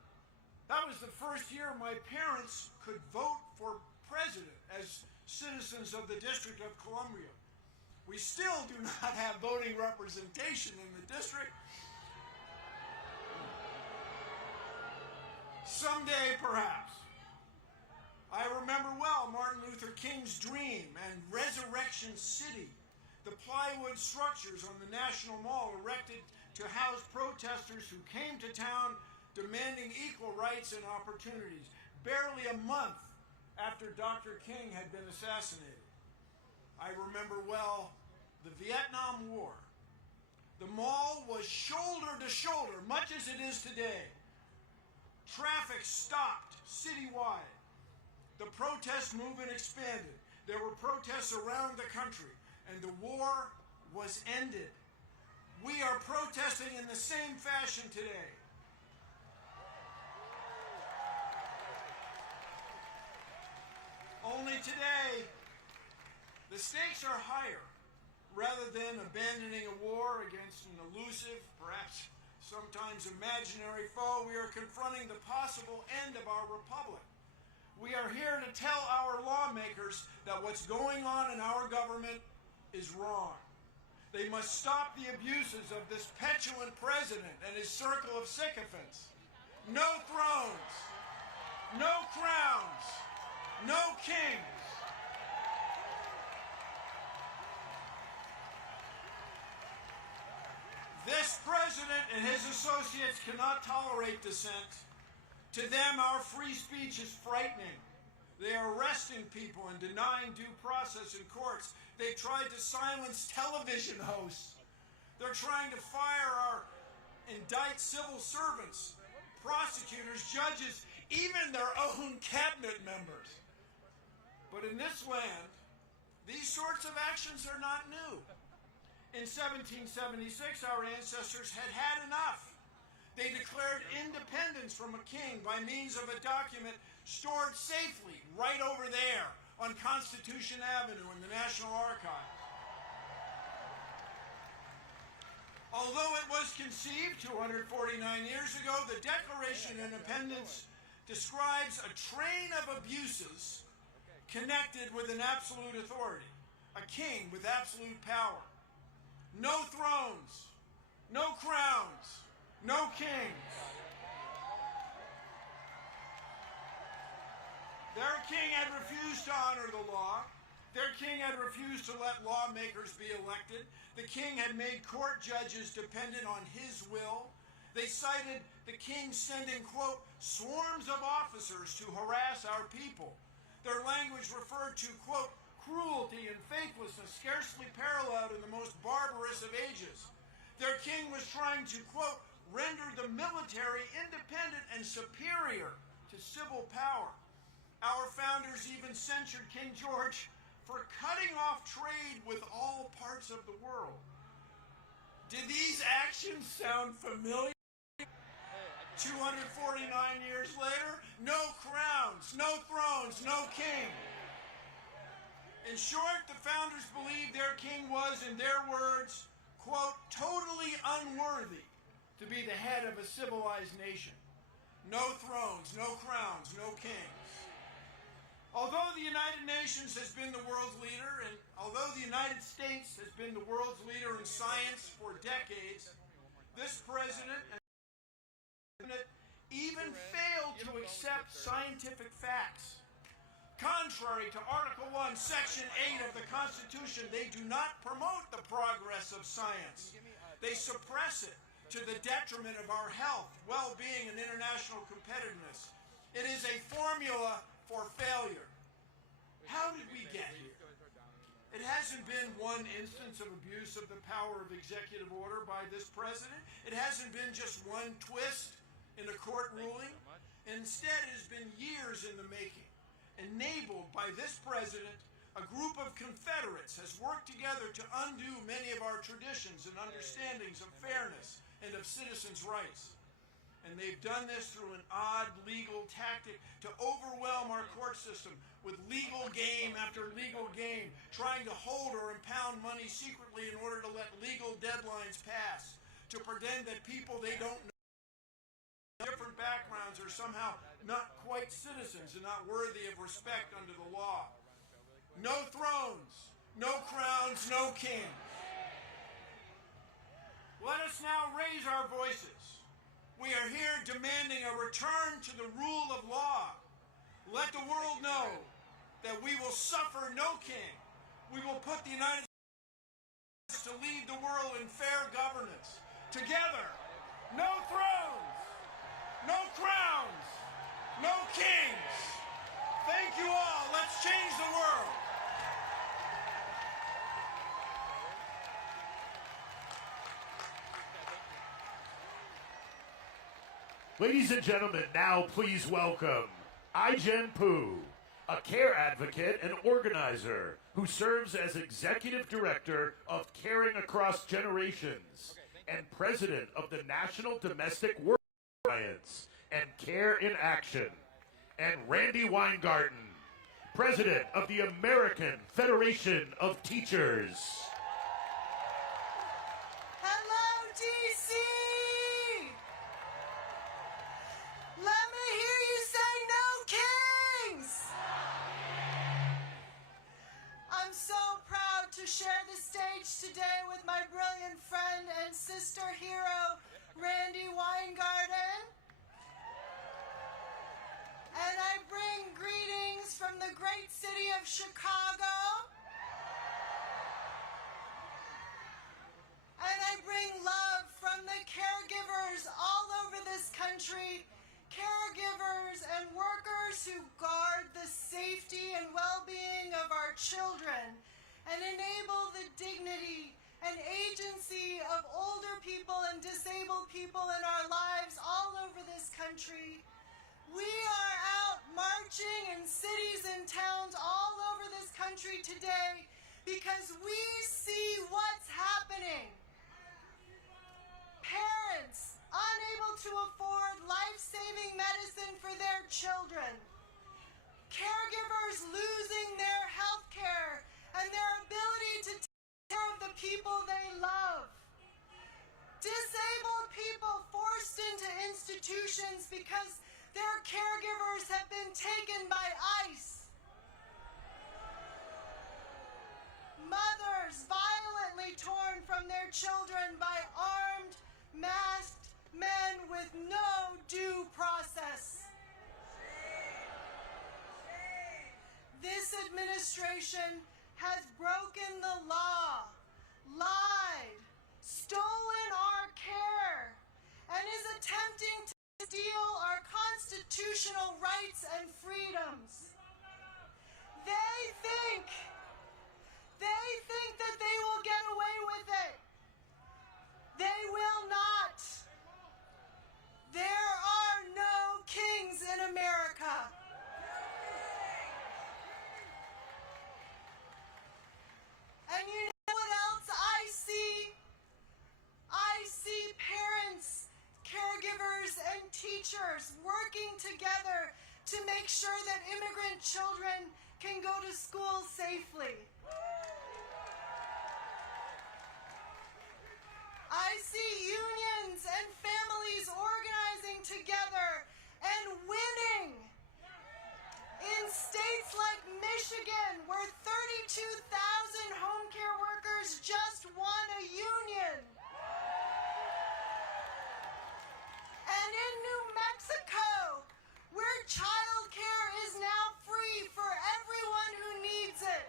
that was the first year my parents could vote for president as citizens of the District of Columbia. We still do not have voting representation in the district. Someday, perhaps. I remember well Martin Luther King's dream and Resurrection City, the plywood structures on the National Mall erected to house protesters who came to town demanding equal rights and opportunities, barely a month after Dr. King had been assassinated. I remember well the Vietnam War. The mall was shoulder to shoulder, much as it is today. Traffic stopped citywide. The protest movement expanded. There were protests around the country, and the war was ended. We are protesting in the same fashion today. Only today, the stakes are higher. Rather than abandoning a war against an elusive, perhaps sometimes imaginary foe, we are confronting the possible end of our republic. We are here to tell our lawmakers that what's going on in our government is wrong. They must stop the abuses of this petulant president and his circle of sycophants. No thrones, no crowns, no kings. This president and his associates cannot tolerate dissent. To them, our free speech is frightening. They are arresting people and denying due process in courts. They tried to silence television hosts. They're trying to indict civil servants, prosecutors, judges, even their own cabinet members. But in this land, these sorts of actions are not new. In 1776, our ancestors had had enough. They declared independence from a king by means of a document stored safely right over there on Constitution Avenue in the National Archives. Although it was conceived 249 years ago, the Declaration of Independence describes a train of abuses connected with an absolute authority, a king with absolute power. No thrones, no crowns, no kings. Their king had refused to honor the law. Their king had refused to let lawmakers be elected. The king had made court judges dependent on his will. They cited the king sending, quote, swarms of officers to harass our people. Their language referred to, quote, cruelty and faithlessness scarcely paralleled in the most barbarous of ages. Their king was trying to, quote, render the military independent and superior to civil power. Our founders even censured King George for cutting off trade with all parts of the world. Did these actions sound familiar? 249 years later, no crowns, no thrones, no king. In short, the founders believed their king was, in their words, quote, totally unworthy to be the head of a civilized nation. No thrones, no crowns, no kings. Although the United Nations has been the world's leader, and although the United States has been the world's leader in science for decades, this president even failed to accept scientific facts. Contrary to Article 1, Section 8 of the Constitution, they do not promote the progress of science. They suppress it to the detriment of our health, well-being, and international competitiveness. It is a formula for failure. How did we get here? It hasn't been one instance of abuse of the power of executive order by this president. It hasn't been just one twist in a court ruling. Instead, it has been years in the making. Enabled by this president, a group of Confederates has worked together to undo many of our traditions and understandings of fairness and of citizens' rights. And they've done this through an odd legal tactic to overwhelm our court system with legal game after legal game, trying to hold or impound money secretly in order to let legal deadlines pass, to pretend that people they don't know, different backgrounds, are somehow not quite citizens and not worthy of respect under the law. No thrones, no crowns, no kings. Let us now raise our voices. We are here demanding a return to the rule of law. Let the world know that we will suffer no king. We will put the United States to lead the world in fair governance. Together, no thrones, no crowns, no kings. Thank you all. Let's change the world. Ladies and gentlemen, now please welcome I-Jen Poo, a care advocate and organizer who serves as Executive Director of Caring Across Generations and President of the National Domestic Work Alliance and Care in Action, and Randi Weingarten, President of the American Federation of Teachers. Hello, DC! Let me hear you say no kings! I'm so proud to share the stage today with my brilliant friend and sister hero, Randi Weingarten. And I bring greetings from the great city of Chicago. And I bring love from the caregivers all over this country, caregivers and workers who guard the safety and well-being of our children and enable the dignity and agency of older people and disabled people in our lives all over this country. We are out marching in cities and towns all over this country today because we see what's happening. Parents unable to afford life-saving medicine for their children. Caregivers losing their health care and their ability to take care of the people they love. Disabled people forced into institutions because their caregivers have been taken by ICE. Mothers violently torn from their children by armed, masked men with no due process. This administration has broken the law, lied, stolen our care, and is attempting to steal our constitutional rights and freedoms. They think They think that they will get away with it. They will not. There are no kings in America. And you know what else I see? I see parents, caregivers, and teachers working together to make sure that immigrant children can go to school safely. I see unions and families organizing together and winning. In states like Michigan, where 32,000 home care workers just won a union. And in New Mexico, where child care is now free for everyone who needs it.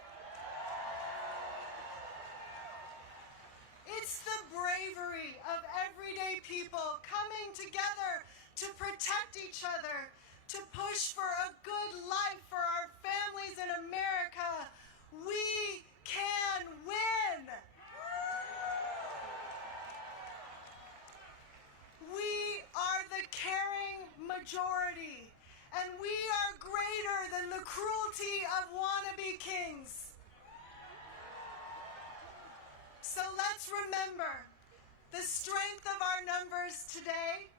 It's the bravery of everyday people coming together to protect each other, to push for a good life for our families in America. We can win. We are the caring majority, and we are greater than the cruelty of wannabe kings. So let's remember the strength of our numbers today.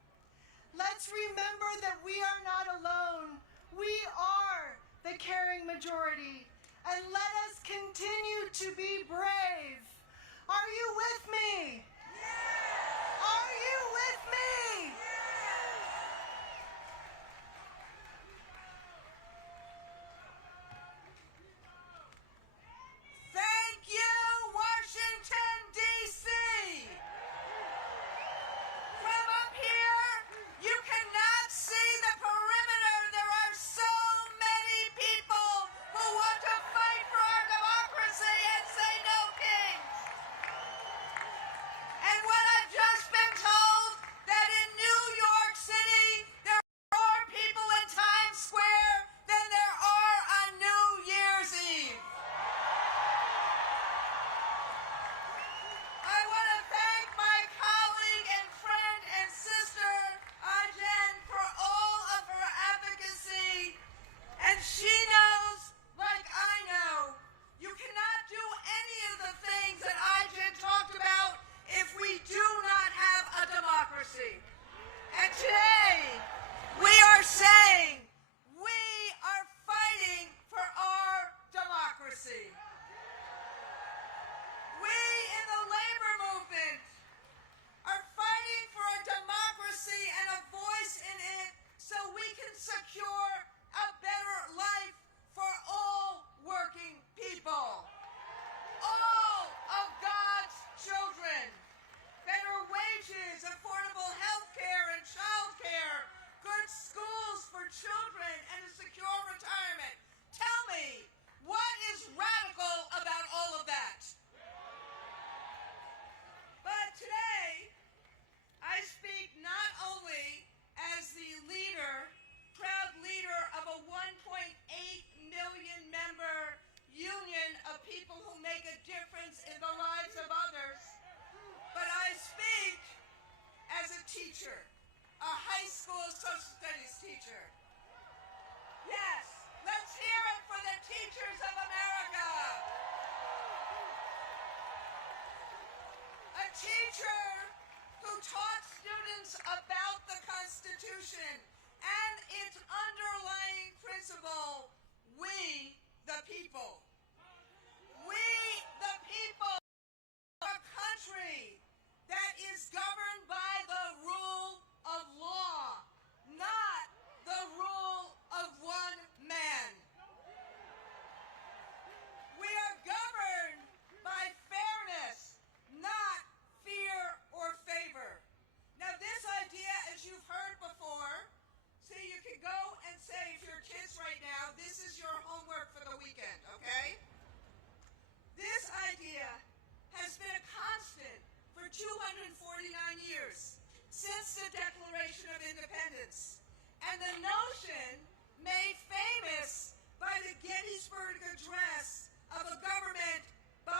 Let's remember that we are not alone. We are the caring majority. And let us continue to be brave. Are you with me? Yeah. Are you with me? Yeah. Thank you, Washington, D.C. From up here, you cannot see the perimeter. There are so many people who want to fight for our democracy and say no kings. And what I've just been told, that in New York City, there are more people in Times Square than there are on New Year's Eve. I want to thank my colleague and friend and sister, Jen, for all of her advocacy. And she knows, like I know, you cannot do any of the things that Jen talked about if we do not have a democracy. And today, we are saying we are fighting for our democracy. We in the labor movement are fighting for a democracy and a voice in it so we can secure a better life for all working people. All of God's children. Better wages, affordable health care and child care, good schools for children, and a secure retirement. Tell me, what is radical about all of that? But today, I speak not only as the leader, proud leader of a 1.8 million member union of people who make a difference in the lives of others, but I speak as a teacher, a high school social studies teacher. Yes, let's hear it for the teachers of America. A teacher who taught students about the Constitution and its underlying principle, we the people. We the people, a country that is governed by the rule of law, not the rule of one man. We are governed by fairness, not fear or favor. Now this idea, as you've heard before, see, you can go and say, if you're kids right now, this is your homework for the weekend, okay? This idea has been a constant for 249 years, since the Declaration of Independence, and the notion made famous by the Gettysburg Address of a government by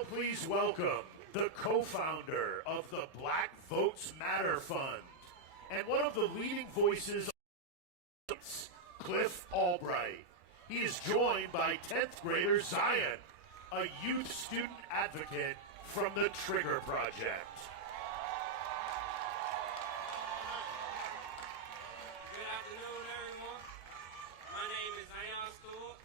now please welcome the co-founder of the Black Votes Matter Fund and one of the leading voices of Cliff Albright. He is joined by 10th grader Zion, a youth student advocate from the Trigger Project. Good afternoon, everyone. My name is Zion Stewart.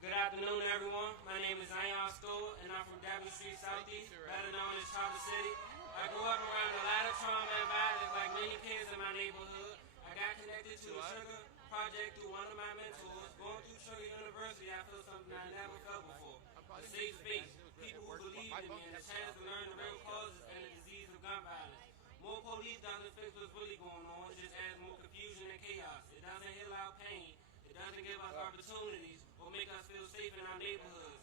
Good afternoon, everyone. My name is Zion Stewart, and I'm from Devon Street Southeast, better known as Charter City. I grew up around a lot of trauma and violence like many kids in my neighborhood. I got connected to the Sugar Project through one of my mentors. Going through Sugar University, I felt something I never felt before. A safe space, people who believed in me, and a chance to learn the real causes and the disease of gun violence. More police doesn't fix what's really going on, it just adds more confusion and chaos. It doesn't heal our pain, it doesn't give us opportunities, or make us feel safe in our neighborhoods.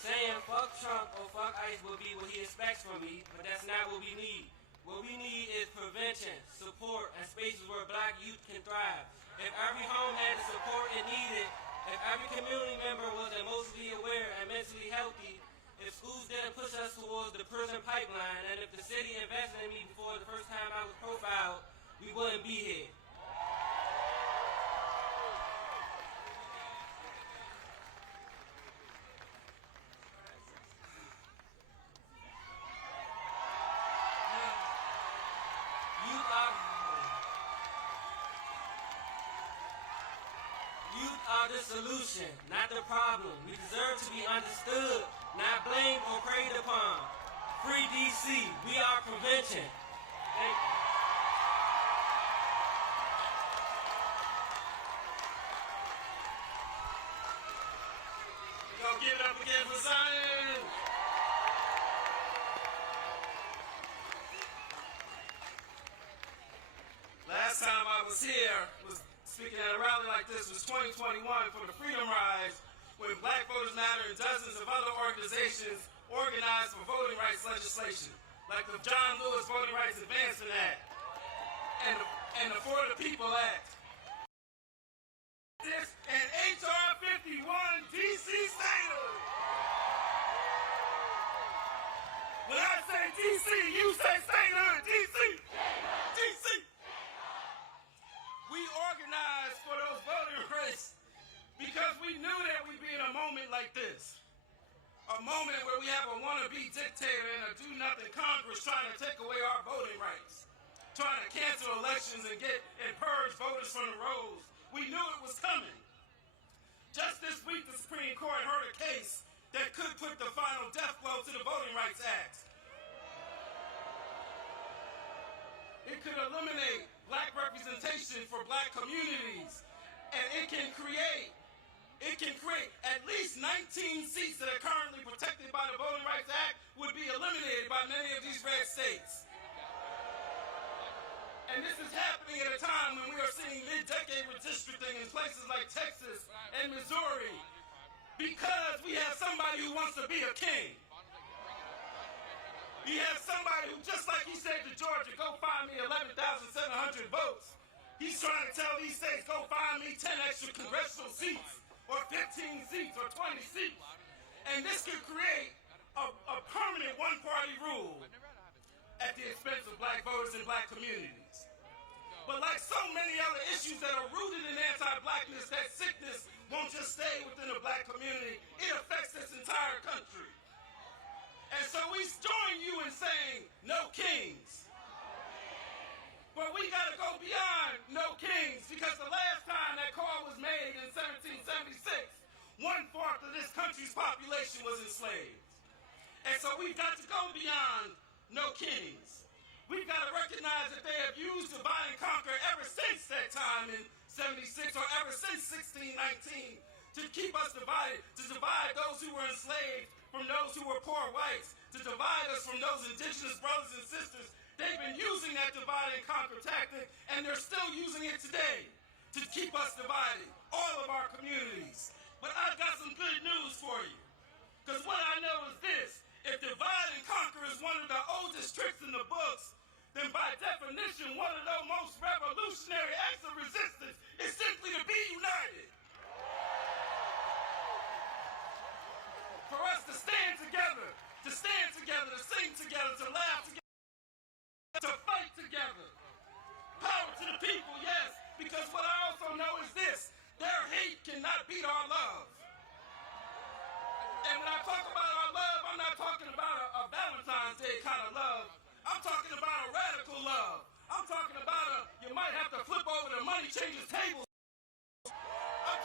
Saying fuck Trump or fuck ICE will be what he expects from me, but that's not what we need. What we need is prevention, support, and spaces where black youth can thrive. If every home had the support it needed, if every community member was emotionally aware and mentally healthy, if schools didn't push us towards the prison pipeline, and if the city invested in me before the first time I was profiled, we wouldn't be here. Youth are the solution, not the problem. We deserve to be understood, not blamed or preyed upon. Free DC, we are prevention. Thank you. We're gonna give it up again for Zion. Last time I was here, speaking at a rally like this, was 2021 for the Freedom Rise, when Black Voters Matter and dozens of other organizations organized for voting rights legislation, like the John Lewis Voting Rights Advancement Act and the For the People Act. This and HR 51 DC statehood. When I say DC, you say statehood. DC. DC. We organized for those voting rights because we knew that we'd be in a moment like this. A moment where we have a wannabe dictator and a do-nothing Congress trying to take away our voting rights, trying to cancel elections and purge voters from the rolls. We knew it was coming. Just this week, the Supreme Court heard a case that could put the final death blow to the Voting Rights Act. It could eliminate black representation for black communities, and it can create at least 19 seats that are currently protected by the Voting Rights Act would be eliminated by many of these red states. And this is happening at a time when we are seeing mid-decade redistricting in places like Texas and Missouri because we have somebody who wants to be a king. You have somebody who, just like he said to Georgia, go find me 11,700 votes. He's trying to tell these states, go find me 10 extra congressional seats, or 15 seats, or 20 seats. And this could create a permanent one-party rule at the expense of black voters and black communities. But like so many other issues that are rooted in anti-blackness, that sickness won't just stay within the black community, it affects this entire country. And so we join you in saying, no kings. But we gotta go beyond no kings, because the last time that call was made in 1776, 1/4 of this country's population was enslaved. And so we've got to go beyond no kings. We've got to recognize that they have used divide and conquer ever since that time in 76, or ever since 1619, to keep us divided, to divide those who were enslaved from those who were poor whites, to divide us from those indigenous brothers and sisters. They've been using that divide and conquer tactic, and they're still using it today to keep us divided, all of our communities. But I've got some good news for you, because what I know is this: if divide and conquer is one of the oldest tricks in the books, then by definition, one of the most revolutionary acts of resistance is simply to be united. for us to stand together, to sing together, to laugh together, to fight together. Power to the people, yes, because what I also know is this: their hate cannot beat our love. And when I talk about our love, I'm not talking about a Valentine's Day kind of love. I'm talking about a radical love. I'm talking about you might have to flip over the money changers tables. I'm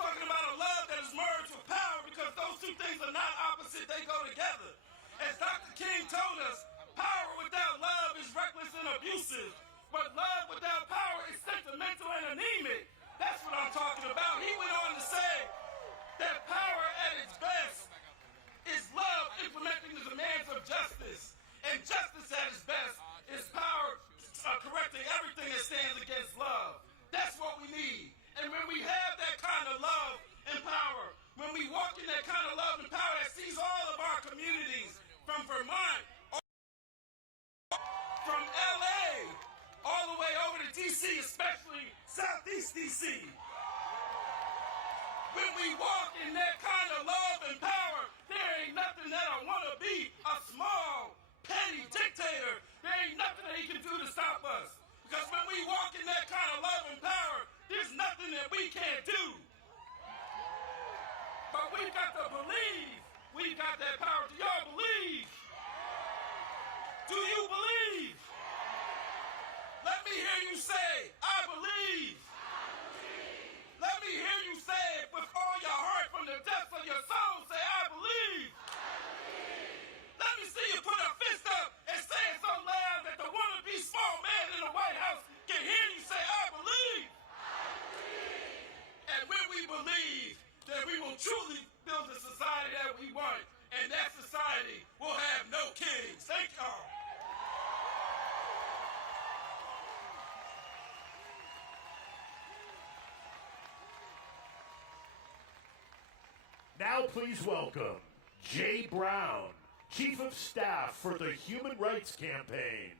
talking about a love that is merged with power, because those two things are not opposite, they go together. As Dr. King told us, power without love is reckless and abusive, but love without power is sentimental and anemic. That's what I'm talking about. He went on to say that power at its best is love implementing the demands of justice, and justice at its best is power correcting everything that stands against love. That's what we need. And when we have that kind of love and power, when we walk in that kind of love and power that sees all of our communities, from Vermont, from LA, all the way over to DC, especially Southeast DC. When we walk in that kind of love and power, there ain't nothing that I want to be a small, petty dictator. There ain't nothing that he can do to stop us. Because when we walk in that kind of love and power, there's nothing that we can't do. But we've got to believe we've got that power. Do y'all believe? Do you believe? Let me hear you say, I believe. Let me hear you say it with all your heart, from the depths of your soul. Say, I believe. Let me see you put a fist up and say it so loud that the wannabe small man in the White House can hear you say, I believe. And when we believe, then we will truly build the society that we want, and that society will have no kings. Thank y'all. Now please welcome Jay Brown, Chief of Staff for the Human Rights Campaign,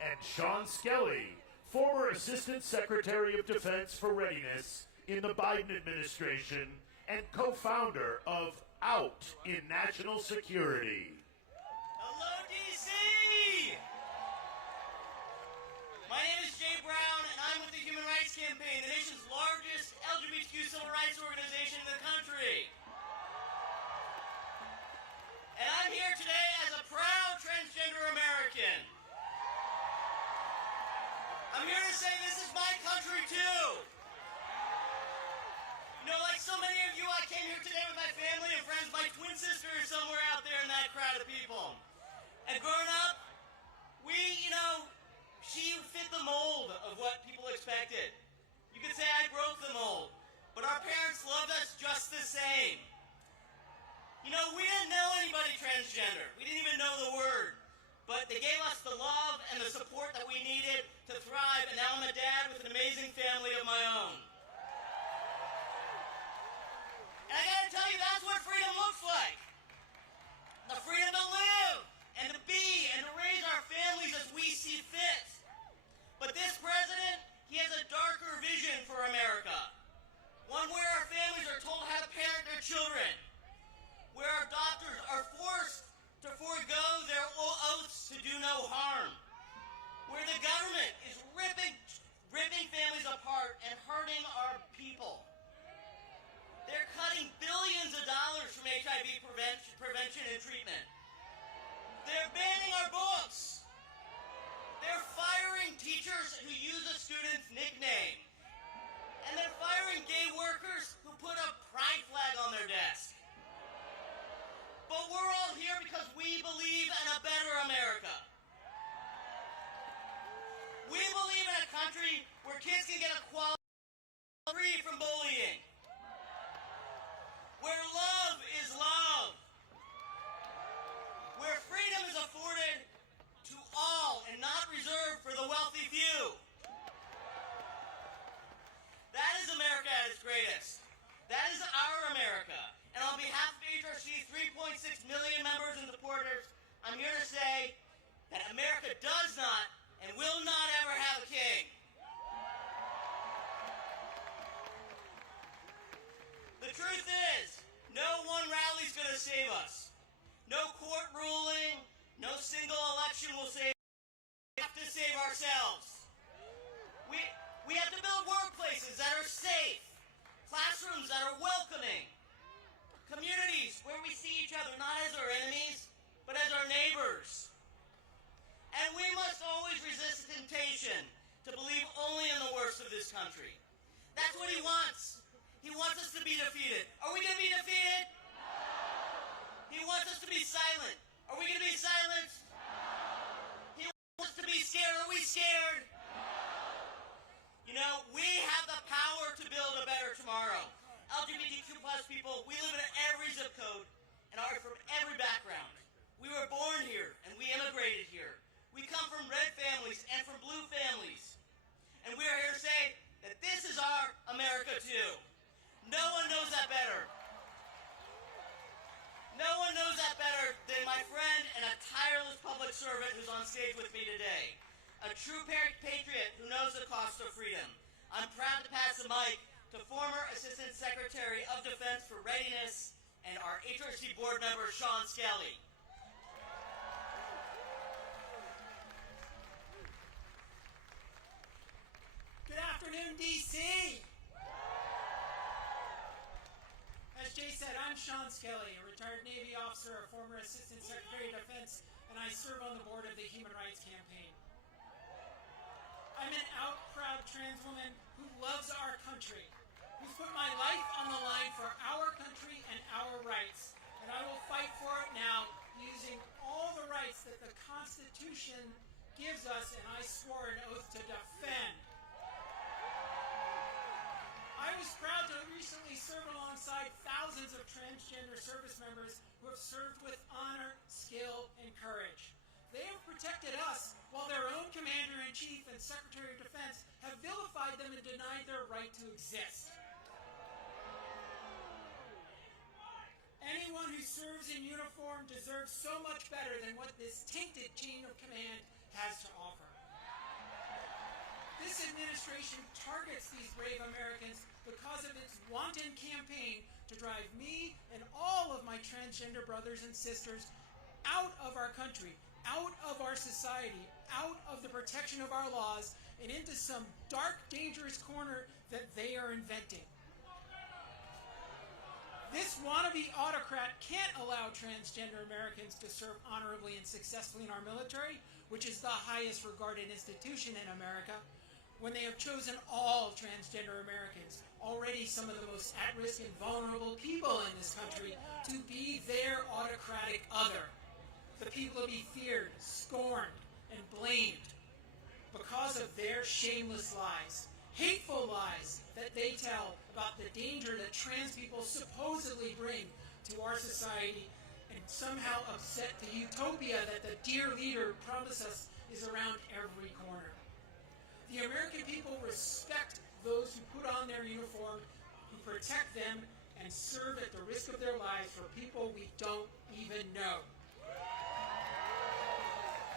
and Sean Skelly, former Assistant Secretary of Defense for Readiness in the Biden administration and co-founder of Out in National Security. Hello, DC! My name is Jay Brown, and I'm with the Human Rights Campaign, the nation's largest LGBTQ civil rights organization in the country. And I'm here today as a proud transgender American. I'm here to say this is my country too. You know, like so many of you, I came here today with my family and friends. My twin sister is somewhere out there in that crowd of people. And growing up, she fit the mold of what people expected. You could say I broke the mold, but our parents loved us just the same. You know, we didn't know anybody transgender. We didn't even know the word. But they gave us the love and the support that we needed to thrive, and now I'm a dad with an amazing family of my own. And I gotta tell you, that's what freedom looks like. The freedom to live, and to be, and to raise our families as we see fit. But this president, he has a darker vision for America. One where our families are told how to parent their children. Where our doctors are forced to forego their oaths to do no harm. Where the government is ripping families apart and hurting our people. They're cutting billions of dollars from HIV prevention and treatment. They're banning our books. They're firing teachers who use a student's nickname. And they're firing gay workers who put a pride flag on their desk. But we're all here because we believe in a better America. We believe in a country where kids can get a quality free from bullying. Where love is love. Where freedom is afforded to all and not reserved for the wealthy few. That is America at its greatest. That is our America. And on behalf of DRC's 3.6 million members and supporters, I'm here to say that America does not and will not ever have a king. The truth is, no one rally to save us. No court ruling, no single election will save us. We have to save ourselves. We have to build workplaces that are safe, classrooms that are welcoming, communities where we see each other not as our enemies, but as our neighbors. And we must always resist the temptation to believe only in the worst of this country. That's what he wants. He wants us to be defeated. Are we going to be defeated? No. He wants us to be silent. Are we going to be silenced? No. He wants us to be scared. Are we scared? No. You know, we have the power to build a better tomorrow. LGBTQ plus people, we live in every zip code and are from every background. We were born here and we immigrated here. We come from red families and from blue families. And we are here to say that this is our America too. No one knows that better. No one knows that better than my friend and a tireless public servant who's on stage with me today. A true patriot who knows the cost of freedom. I'm proud to pass the mic to former Assistant Secretary of Defense for Readiness and our HRC board member, Sean Skelly. Good afternoon, D.C. As Jay said, I'm Sean Skelly, a retired Navy officer, a former Assistant Secretary of Defense, and I serve on the board of the Human Rights Campaign. I'm an out, proud trans woman who loves our country, who's put my life on the line for our country and our rights, and I will fight for it now using all the rights that the Constitution gives us, and I swore an oath to defend. I was proud to recently serve alongside thousands of transgender service members who have served with honor, skill, and courage. They have protected us while their own Commander-in-Chief and Secretary of Defense have vilified them and denied their right to exist. Anyone who serves in uniform deserves so much better than what this tainted chain of command has to offer. This administration targets these brave Americans because of its wanton campaign to drive me and all of my transgender brothers and sisters out of our country, out of our society, out of the protection of our laws, and into some dark, dangerous corner that they are inventing. This wannabe autocrat can't allow transgender Americans to serve honorably and successfully in our military, which is the highest regarded institution in America, when they have chosen all transgender Americans, already some of the most at-risk and vulnerable people in this country, to be their autocratic other. The people to be feared, scorned, and blamed because of their shameless lies, hateful lies that they tell about the danger that trans people supposedly bring to our society, and somehow upset the utopia that the dear leader promised us is around every corner. The American people respect those who put on their uniform, who protect them, and serve at the risk of their lives for people we don't even know.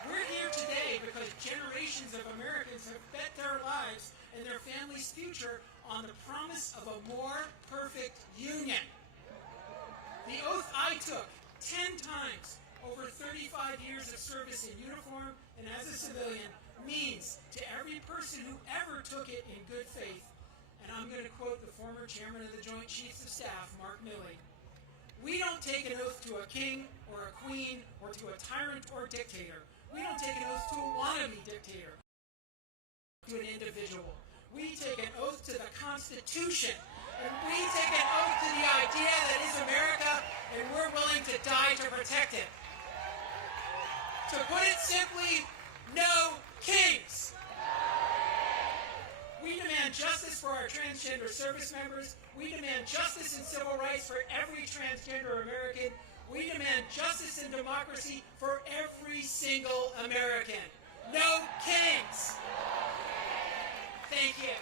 We're here today because generations of Americans have bet their lives and their families' future on the promise of a more perfect union. The oath I took 10 times over 35 years of service in uniform and as a civilian means to every person who ever took it in good faith, and I'm going to quote the former chairman of the Joint Chiefs of Staff, Mark Milley, we don't take an oath to a king or a queen or to a tyrant or dictator. We don't take an oath to a wannabe dictator, to an individual. We take an oath to the Constitution, and we take an oath to the idea that is America, and we're willing to die to protect it. To put it simply, no kings. We demand justice for our transgender service members. We demand justice and civil rights for every transgender American. We demand justice and democracy for every single American. No kings. Thank you.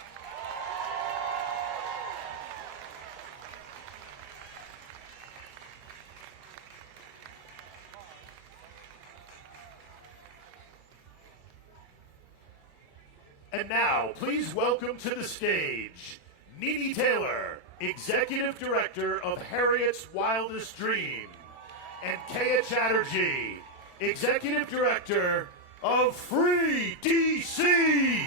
And now, please welcome to the stage, Nidi Taylor, Executive Director of Harriet's Wildest Dream. and Keya Chatterjee, Executive Director of Free DC.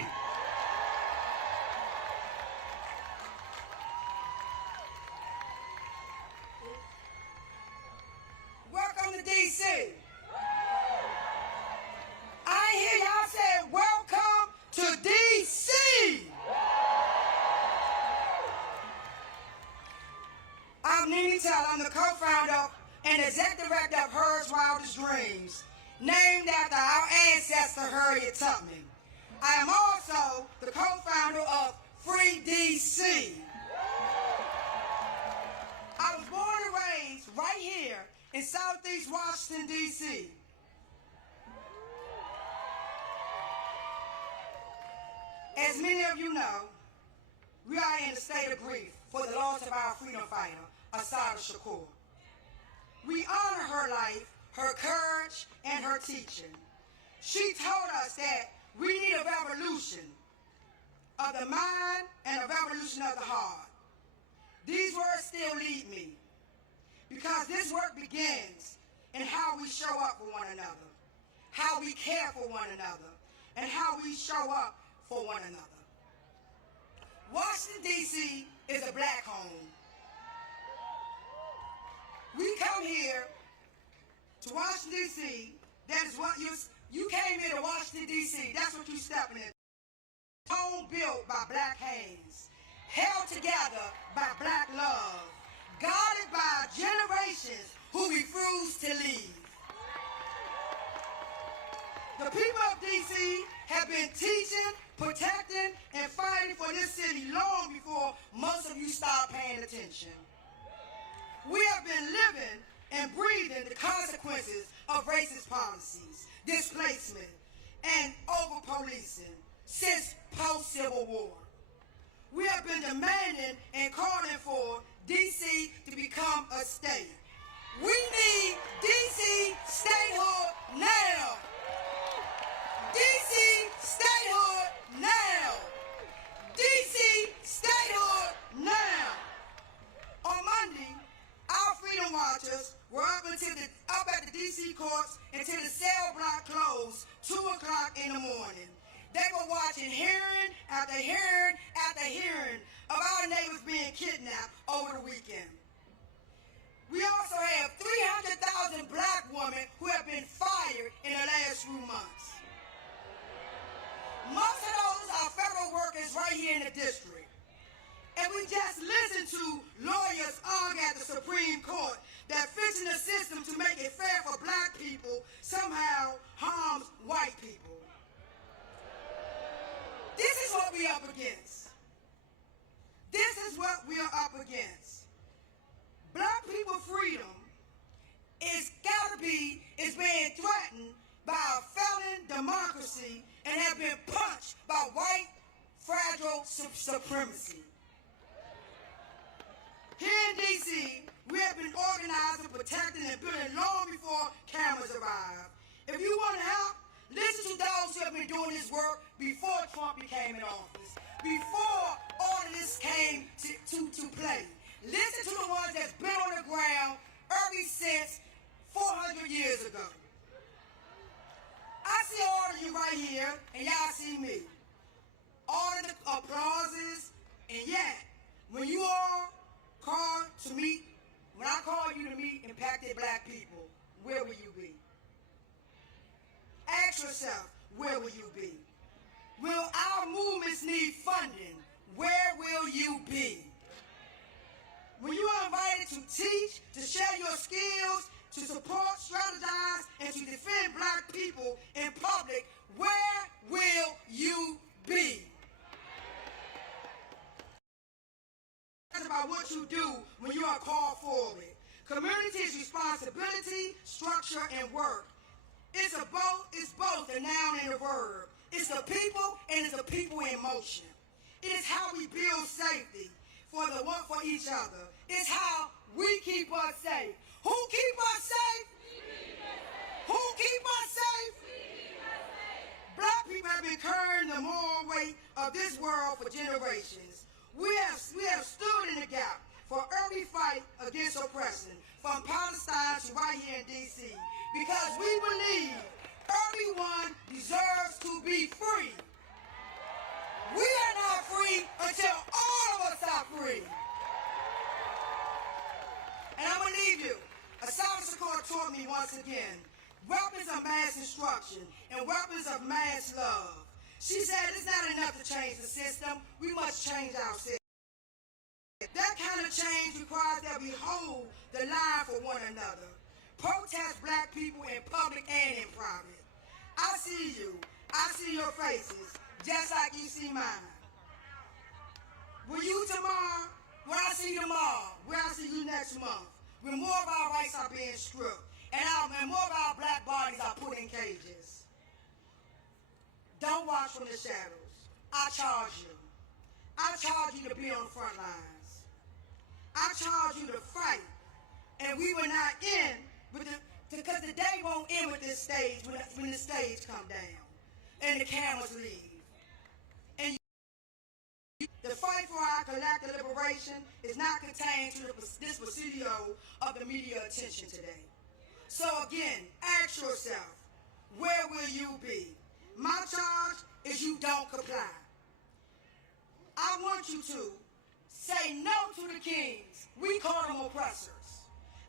Welcome to DC. I hear y'all say welcome to DC. I'm Nidi Taylor. I'm the co-founder and executive director of Her Wildest Dreams, named after our ancestor Harriet Tubman. I am also the co-founder of Free DC. I was born and raised right here in Southeast Washington, D.C. As many of you know, we are in a state of grief for the loss of our freedom fighter, G.E.R. We honor her life, her courage, and her teaching. She told us that we need a revolution of the mind and a revolution of the heart. These words still lead me, because this work begins in how we show up for one another, how we care for one another, and how we show up for one another. Washington, D.C. is a black home. We come here to Washington, D.C. That is what you came here to Washington, D.C. That's what you stepping in. Home built by black hands, held together by black love, guarded by generations who refuse to leave. The people of D.C. have been teaching, protecting, and fighting for this city long before most of you start paying attention. We have been living and breathing the consequences of racist policies, displacement, and over-policing since post-Civil War. We have been demanding and calling for D.C. to become a state. We need D.C. statehood now. D.C. statehood now. D.C. statehood now. On Monday, our freedom marchers were up at the D.C. courts until the cell block closed 2 o'clock in the morning. They were watching hearing after hearing after hearing of our neighbors being kidnapped over the weekend. We also have 300,000 black women who have been fired in the last few months. Most of those are federal workers right here in the district. And we just listened to lawyers argue at the Supreme Court that fixing the system to make it fair for black people somehow harms white people. This is what we are up against. This is what we are up against. Black people freedom is being threatened by a failing democracy and have been punched by white fragile supremacy. Here in D.C., we have been organizing, protecting, and building long before cameras arrived. If you want to help, listen to those who have been doing this work before Trump became in office, before all of this came to play. Listen to the ones that's been on the ground ever since 400 years ago. I see all of you right here, and y'all see me. All of the applauses, and yet, when you all called to meet, when I call you to meet impacted black people, where will you be? Ask yourself, where will you be? Will our movements need funding? Where will you be? When you are invited to teach, to share your skills, to support, strategize, and to defend black people in public, where will you be? That's about what you do when you are called forward. Community is responsibility, structure, and work. It's both a noun and a verb. It's the people and it's the people in motion. It is how we build safety for each other. It's how we keep us safe. Who keep us safe? Who keep us safe? Black people have been carrying the moral weight of this world for generations. We have stood in the gap for every fight against oppression, from Palestine to right here in D.C., because we believe everyone deserves to be free. We are not free until all of us are free. And I'm going to leave you. A South Dakota taught me once again, weapons of mass instruction and weapons of mass love. She said it's not enough to change the system, we must change ourselves. That kind of change requires that we hold the line for one another. Protest black people in public and in private. I see you. I see your faces, just like you see mine. Will you tomorrow? When I see you tomorrow, when I see you next month, when more of our rights are being stripped, and more of our black bodies are put in cages. Don't watch from the shadows. I charge you. I charge you to be on the front lines. I charge you to fight. And we will not end with because the day won't end with this stage when the stage come down and the cameras leave. And the fight for our collective liberation is not contained to this presidio of the media attention today. So again, ask yourself, where will you be? My charge is you don't comply. I want you to say no to the kings. We call them oppressors.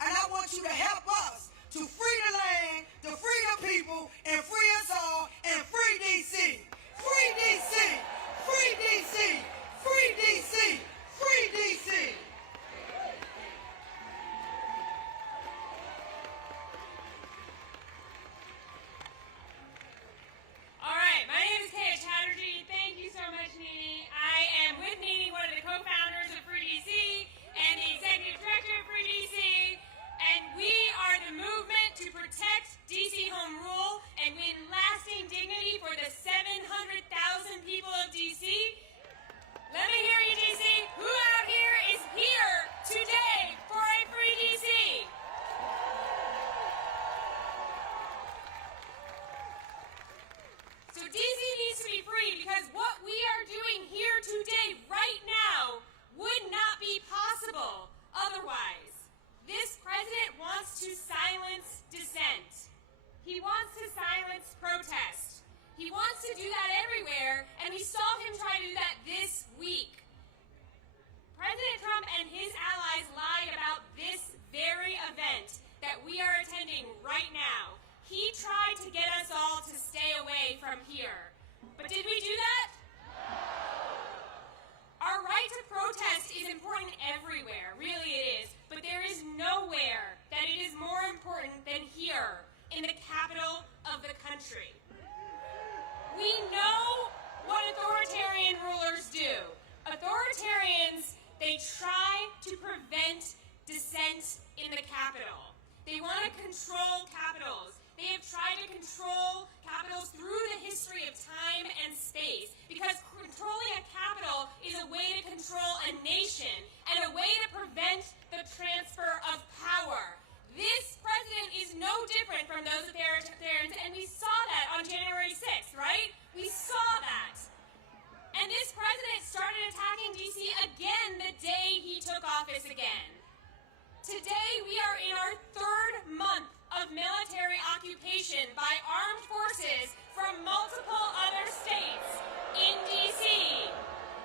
And I want you to help us to free the land, to free the people, and free us all, and free D.C. Free D.C. Free D.C. Free D.C. Free D.C. All right, my name is Keya Chatterjee. Thank you so much, Nidi. I am with Nidi, one of the co-founders of Free DC and the executive director of Free DC, and we are the movement to protect DC home rule and win lasting dignity for the 700,000 people of DC. Let me hear you, DC. Who out here is here today for a Free DC? So DC needs to be free because what we are doing here today, right now, would not be possible otherwise. This president wants to silence dissent. He wants to silence protest. He wants to do that everywhere, and we saw him try to do that this week. President Trump and his allies lied about this very event that we are attending right now. He tried to get us all to stay away from here. But did we do that? Our right to protest is important everywhere, really it is, but there is nowhere that it is more important than here, in the capital of the country. We know what authoritarian rulers do. Authoritarians, they try to prevent dissent in the capital. They want to control capitals. They have tried to control capitals through the history of time and space, because controlling a capital is a way to control a nation and a way to prevent the transfer of power. This president is no different from those authoritarians, and we saw that on January 6th, right? We saw that. And this president started attacking DC again the day he took office again. Today, we are in our third month of military occupation by armed forces from multiple other states in D.C.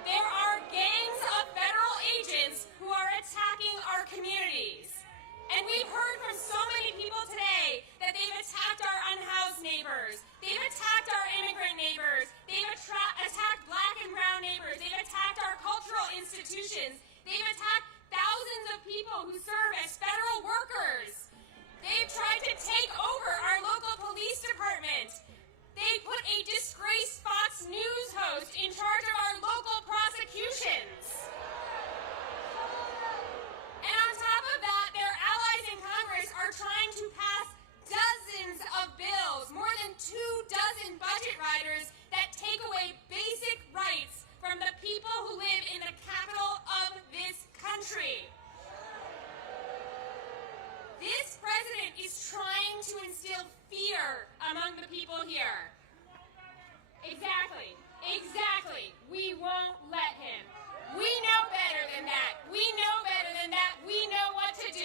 There are gangs of federal agents who are attacking our communities. And we've heard from so many people today that they've attacked our unhoused neighbors. They've attacked our immigrant neighbors. They've attacked black and brown neighbors. They've attacked our cultural institutions. They've attacked thousands of people who serve as federal workers. They've tried to take over our local police department. They put a disgraced Fox News host in charge of our local prosecutions. And on top of that, their allies in Congress are trying to pass dozens of bills, more than 24 budget riders that take away basic rights from the people who live in the capital of this country. This president is trying to instill fear among the people here. Exactly. We won't let him. We know better than that. We know better than that. We know what to do.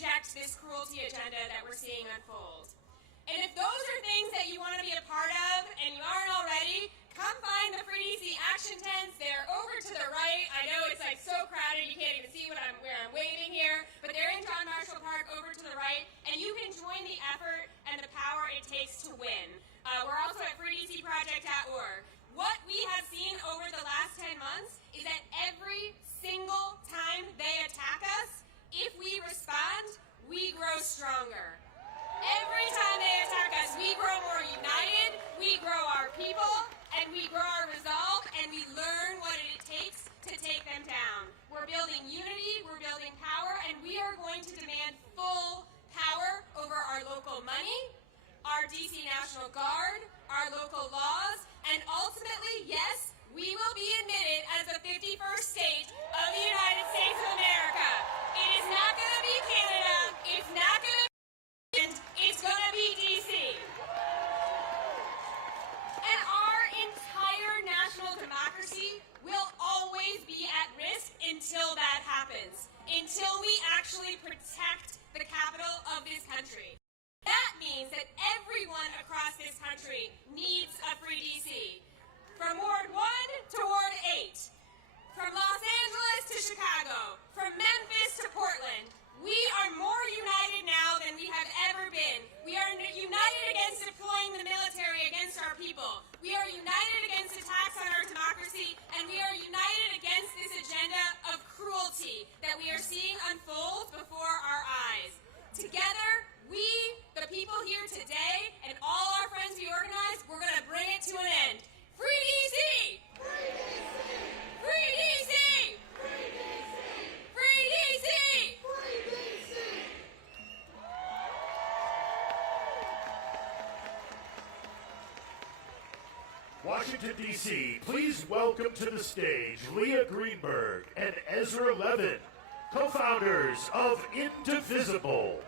reject this cruelty agenda that we're seeing unfold. And if those are things that you want to be a part of and you aren't already, come find the Free DC action tents. They're over to the right. I know it's like so crowded you can't even see where I'm waving here, but they're in John Marshall Park over to the right, and you can join the effort and the power it takes to win. We're also at freedcproject.org. What we have seen over the last 10 months is that every single time they attack us, if we respond, we grow stronger. Every time they attack us, we grow more united, we grow our people, and we grow our resolve, and we learn what it takes to take them down. We're building unity, we're building power, and we are going to demand full power over our local money, our DC National Guard, our local laws, and ultimately, yes, we will be admitted as the 51st state of the United States of America. It is not going to be Canada, it's not going to be it's going to be DC. And our entire national democracy will always be at risk until that happens, until we actually protect the capital of this country. That means that everyone across this country needs a free DC. From Ward 1 to Ward 8, from Los Angeles to Chicago, from Memphis to Portland, we are more united now than we have ever been. We are united against deploying the military against our people. We are united against attacks on our democracy, and we are united against this agenda of cruelty that we are seeing unfold before our eyes. Together, we, the people here today, and all our friends we organized, we're going to bring it to an end. Free DC! Free DC! Free DC! Free DC! Free DC! Free DC! Washington, D.C., please welcome to the stage Leah Greenberg and Ezra Levin, co-founders of Indivisible.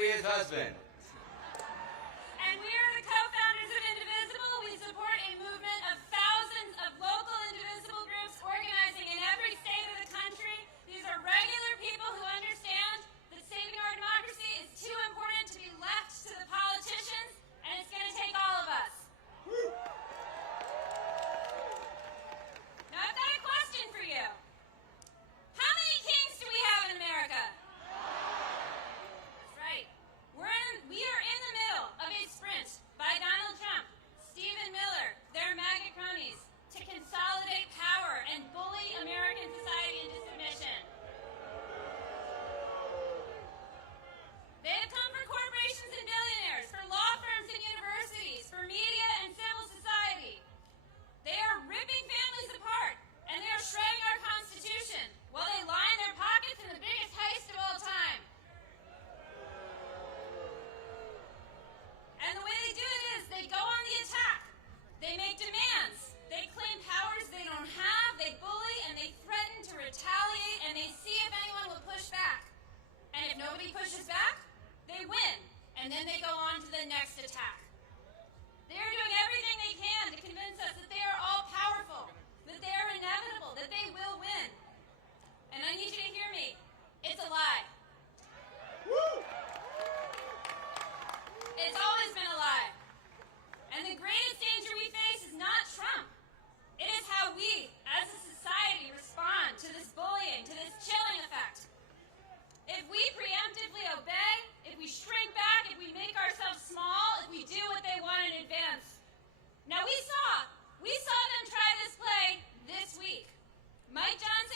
Leah's husband. And we are the co-founders of Indivisible. We support a movement of thousands of local indivisible groups organizing in every state of the country. These are regular people who understand that saving our democracy is too important to be left to the politicians, and it's going to take all of us. Now I've got a question for you. How many kings do we have in America? We are in the middle of a sprint by Donald Trump, Stephen Miller, their MAGA cronies, to consolidate power and bully American society into submission. They have come for corporations and billionaires, for law firms and universities, for media and civil society. They are ripping families apart, and they are shredding our Constitution while they line their pockets in the biggest heist of all time. And the way they do it is they go on the attack. They make demands. They claim powers they don't have. They bully and they threaten to retaliate, and they see if anyone will push back. And if nobody pushes back, they win. And then they go on to the next attack. They're doing everything they can to convince us that they are all powerful, that they are inevitable, that they will win. And I need you to hear me. It's a lie. Woo! It's always been a lie. And the greatest danger we face is not Trump. It is how we, as a society, respond to this bullying, to this chilling effect. If we preemptively obey, if we shrink back, if we make ourselves small, if we do what they want in advance. Now we saw them try this play this week. Mike Johnson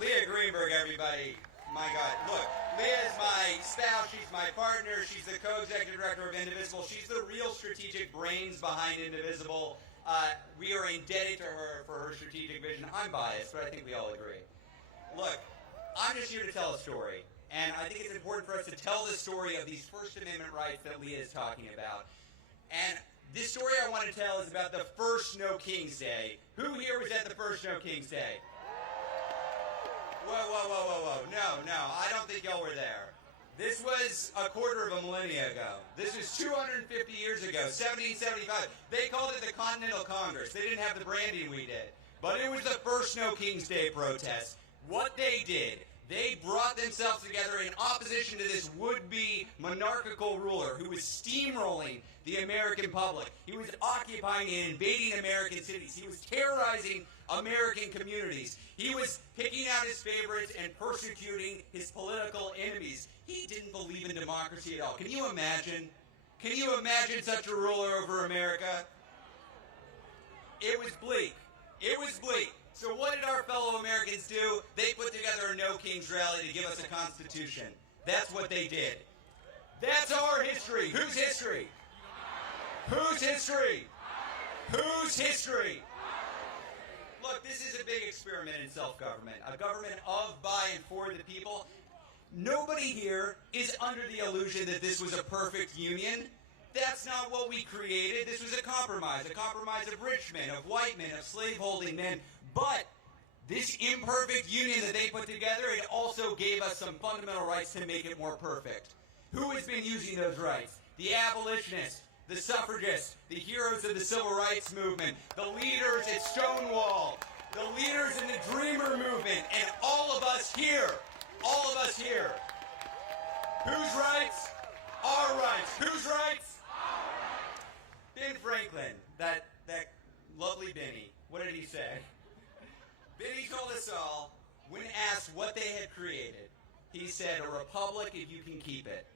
Leah Greenberg, everybody. My God. Look, Leah is my spouse. She's my partner. She's the co-executive director of Indivisible. She's the real strategic brains behind Indivisible. We are indebted to her for her strategic vision. I'm biased, but I think we all agree. Look, I'm just here to tell a story. And I think it's important for us to tell the story of these First Amendment rights that Leah is talking about. And this story I want to tell is about the first No King's Day. Who here was at the first No King's Day? Whoa. No, I don't think y'all were there. This was a quarter of a millennia ago. This was 250 years ago, 1775. They called it the Continental Congress. They didn't have the branding we did. But it was the first No King's Day protest. What they did, they brought themselves together in opposition to this would-be monarchical ruler who was steamrolling the American public. He was occupying and invading American cities. He was terrorizing American communities. He was picking out his favorites and persecuting his political enemies. He didn't believe in democracy at all. Can you imagine? Can you imagine such a ruler over America? It was bleak. It was bleak. So what did our fellow Americans do? They put together a No Kings rally to give us a constitution. That's what they did. That's our history. Whose history? Whose history? Whose history? Look, this is a big experiment in self-government. A government of, by, and for the people. Nobody here is under the illusion that this was a perfect union. That's not what we created. This was a compromise of rich men, of white men, of slaveholding men. But this imperfect union that they put together, it also gave us some fundamental rights to make it more perfect. Who has been using those rights? The abolitionists, the suffragists, the heroes of the civil rights movement, the leaders at Stonewall, the leaders in the Dreamer movement, and all of us here. All of us here. Whose rights? Our rights. Whose rights? Ben Franklin, that lovely Benny, what did he say? Benny told us all, when asked what they had created, he said, a republic if you can keep it.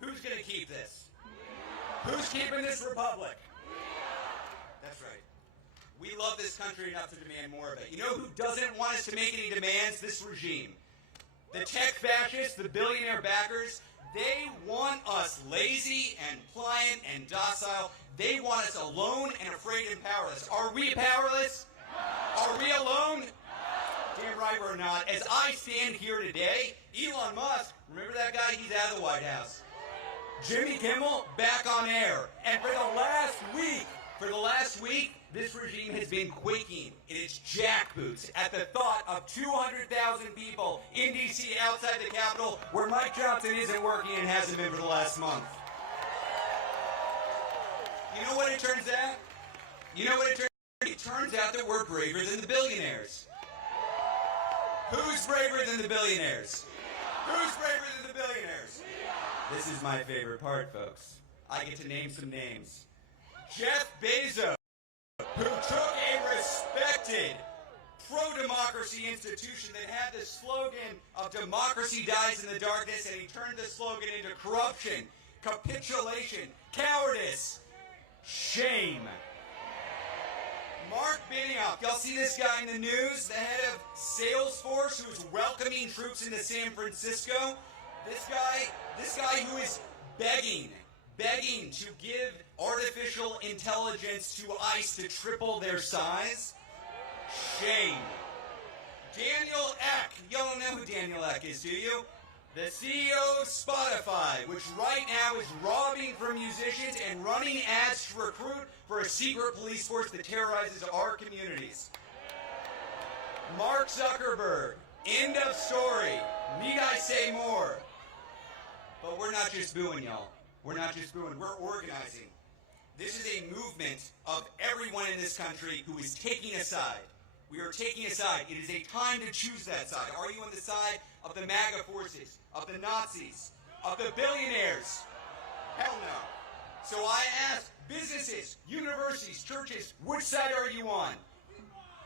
Who's going to keep this? Who's keeping this republic? That's right. We love this country enough to demand more of it. You know who doesn't want us to make any demands? This regime. The tech fascists, the billionaire backers, they want us lazy and pliant and docile. They want us alone and afraid and powerless. Are we powerless? Are we alone? Damn right we're not. As I stand here today, Elon Musk, remember that guy? He's out of the White House. Jimmy Kimmel, back on air. And for the last week, this regime has been quaking in its jackboots at the thought of 200,000 people in D.C. outside the Capitol where Mike Johnson isn't working and hasn't been for the last month. You know what it turns out? It turns out that we're braver than the billionaires. Who's braver than the billionaires? Who's braver than the billionaires? This is my favorite part, folks. I get to name some names. Jeff Bezos, who took a respected pro-democracy institution that had the slogan of democracy dies in the darkness, and he turned the slogan into corruption, capitulation, cowardice, shame. Mark Benioff, y'all see this guy in the news, the head of Salesforce, who's welcoming troops into San Francisco? This guy who is begging to give artificial intelligence to ICE to triple their size? Shame. Daniel Ek. Y'all don't know who Daniel Ek is, do you? The CEO of Spotify, which right now is robbing from musicians and running ads to recruit for a secret police force that terrorizes our communities. Mark Zuckerberg. End of story. Need I say more? But we're not just booing, y'all. We're not just booing. We're organizing. This is a movement of everyone in this country who is taking a side. We are taking a side. It is a time to choose that side. Are you on the side of the MAGA forces, of the Nazis, of the billionaires? Hell no. So I ask businesses, universities, churches, which side are you on?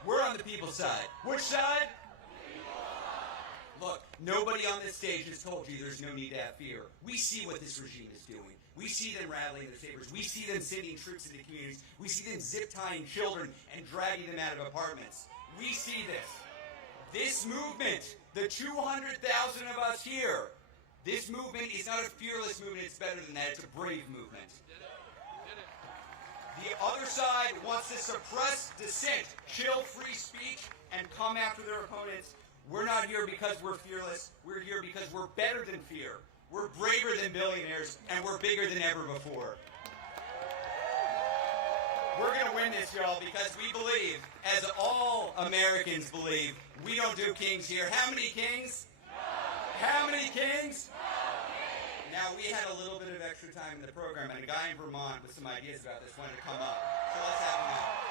We're on the people's side. Which side? Look, nobody on this stage has told you there's no need to have fear. We see what this regime is doing. We see them rattling their sabers. We see them sending troops into communities. We see them zip-tying children and dragging them out of apartments. We see this. This movement, the 200,000 of us here, this movement is not a fearless movement, it's better than that, it's a brave movement. The other side wants to suppress dissent, chill free speech, and come after their opponents. We're not here because we're fearless, we're here because we're better than fear. We're braver than billionaires, and we're bigger than ever before. We're going to win this, y'all, because we believe, as all Americans believe, we don't do kings here. How many kings? No. How many kings? No. Now, we had a little bit of extra time in the program, and a guy in Vermont with some ideas about this wanted to come up. So let's have him now.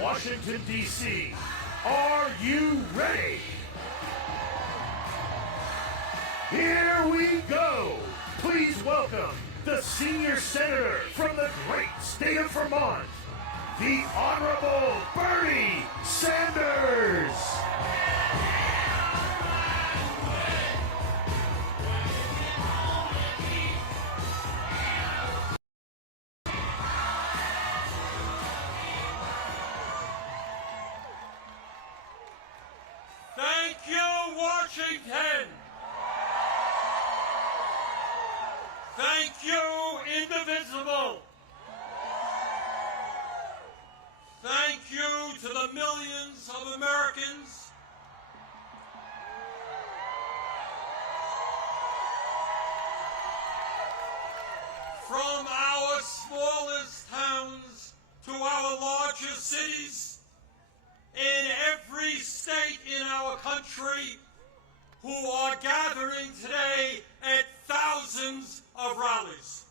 Washington, D.C., are you ready? Here we go. Please welcome the senior senator from the great state of Vermont, the Honorable Bernie Sanders. Thank you, Washington. Thank you, Indivisible. Thank you to the millions of Americans from our smallest towns to our largest cities in every state in our country who are gathering today at thousands of rallies.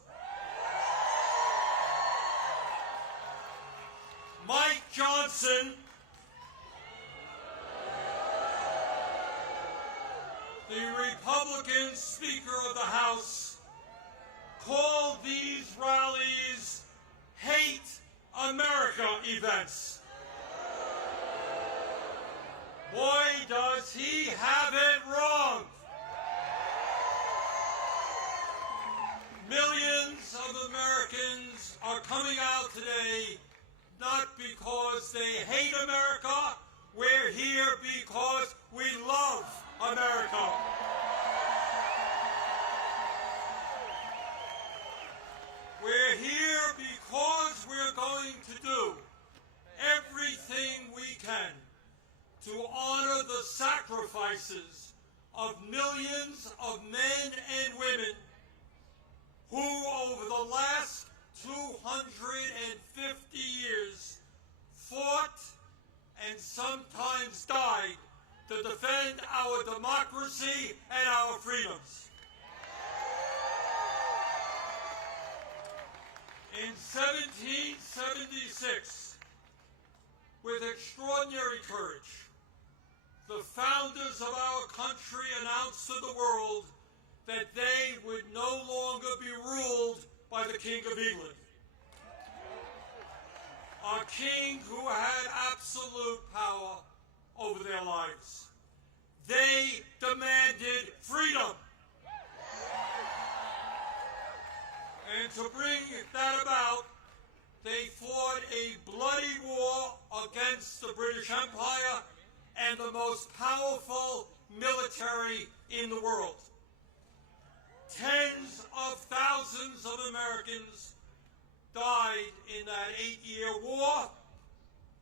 Mike Johnson, the Republican Speaker of the House, called these rallies Hate America events. Boy, does he have it wrong. Millions of Americans are coming out today not because they hate America, we're here because we love America. We're here because we're going to do everything we can to honor the sacrifices of millions of men and women who, over the last 250 years fought and sometimes died to defend our democracy and our freedoms. In 1776, with extraordinary courage, the founders of our country announced to the world that they would no longer be ruled by the King of England. A king who had absolute power over their lives. They demanded freedom. And to bring that about, they fought a bloody war against the British Empire and the most powerful military in the world. Tens of thousands of Americans died in that 8-year war,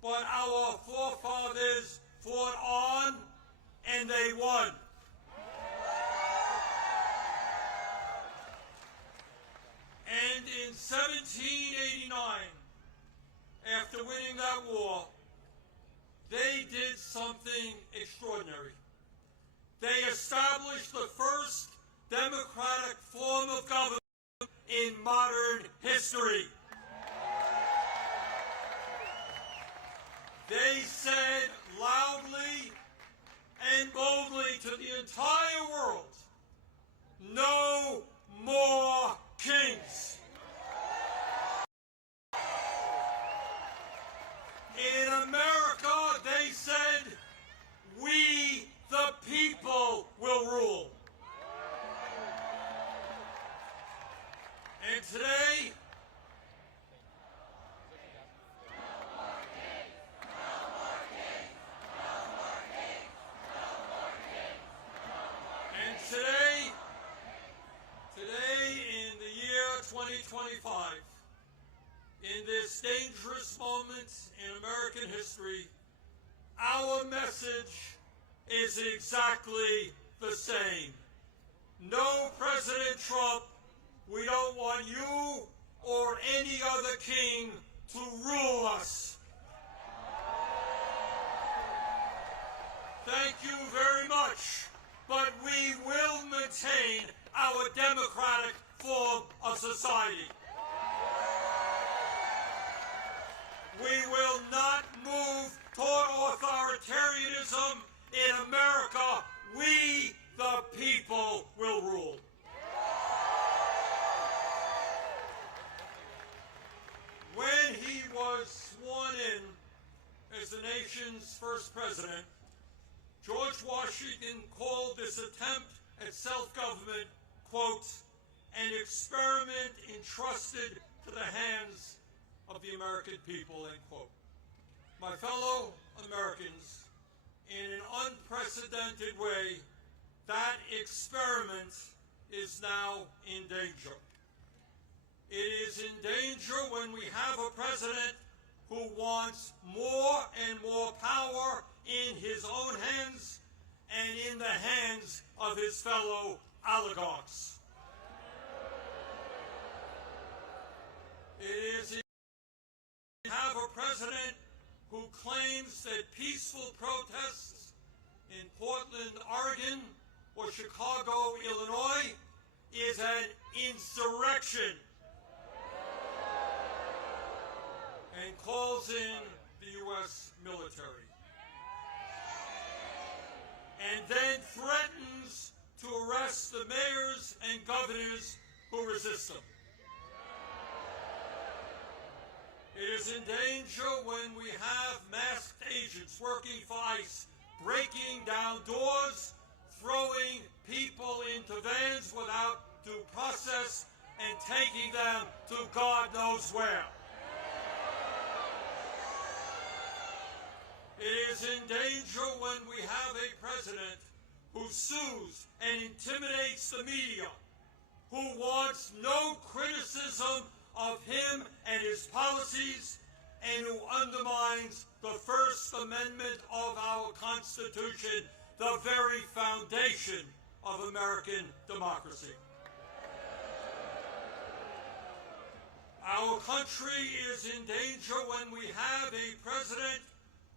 but our forefathers fought on and they won. And in 1789, after winning that war, they did something extraordinary. They established the first democratic form of government in modern history. They said loudly and boldly to the entire world, no more kings. In America, they said, we the people will rule. And today, in the year 2025, in this dangerous moment in American history, our message is exactly the same. No, President Trump, we don't want you or any other king to rule us. Thank you very much, but we will maintain our democratic form of society. We will not move toward authoritarianism in America. We, the people, will rule. When he was sworn in as the nation's first president, George Washington called this attempt at self-government, quote, an experiment entrusted to the hands of the American people, end quote. My fellow Americans, in an unprecedented way, that experiment is now in danger. It is in danger when we have a president who wants more and more power in his own hands and in the hands of his fellow oligarchs. It is in we have a president who claims that peaceful protests in Portland, Oregon, or Chicago, Illinois, is an insurrection, and calls in the U.S. military, and then threatens to arrest the mayors and governors who resist them. It is in danger when we have masked agents working for ICE, breaking down doors, throwing people into vans without due process, and taking them to God knows where. It is in danger when we have a president who sues and intimidates the media, who wants no criticism of him and his policies, and who undermines the First Amendment of our Constitution, the very foundation of American democracy. Our country is in danger when we have a president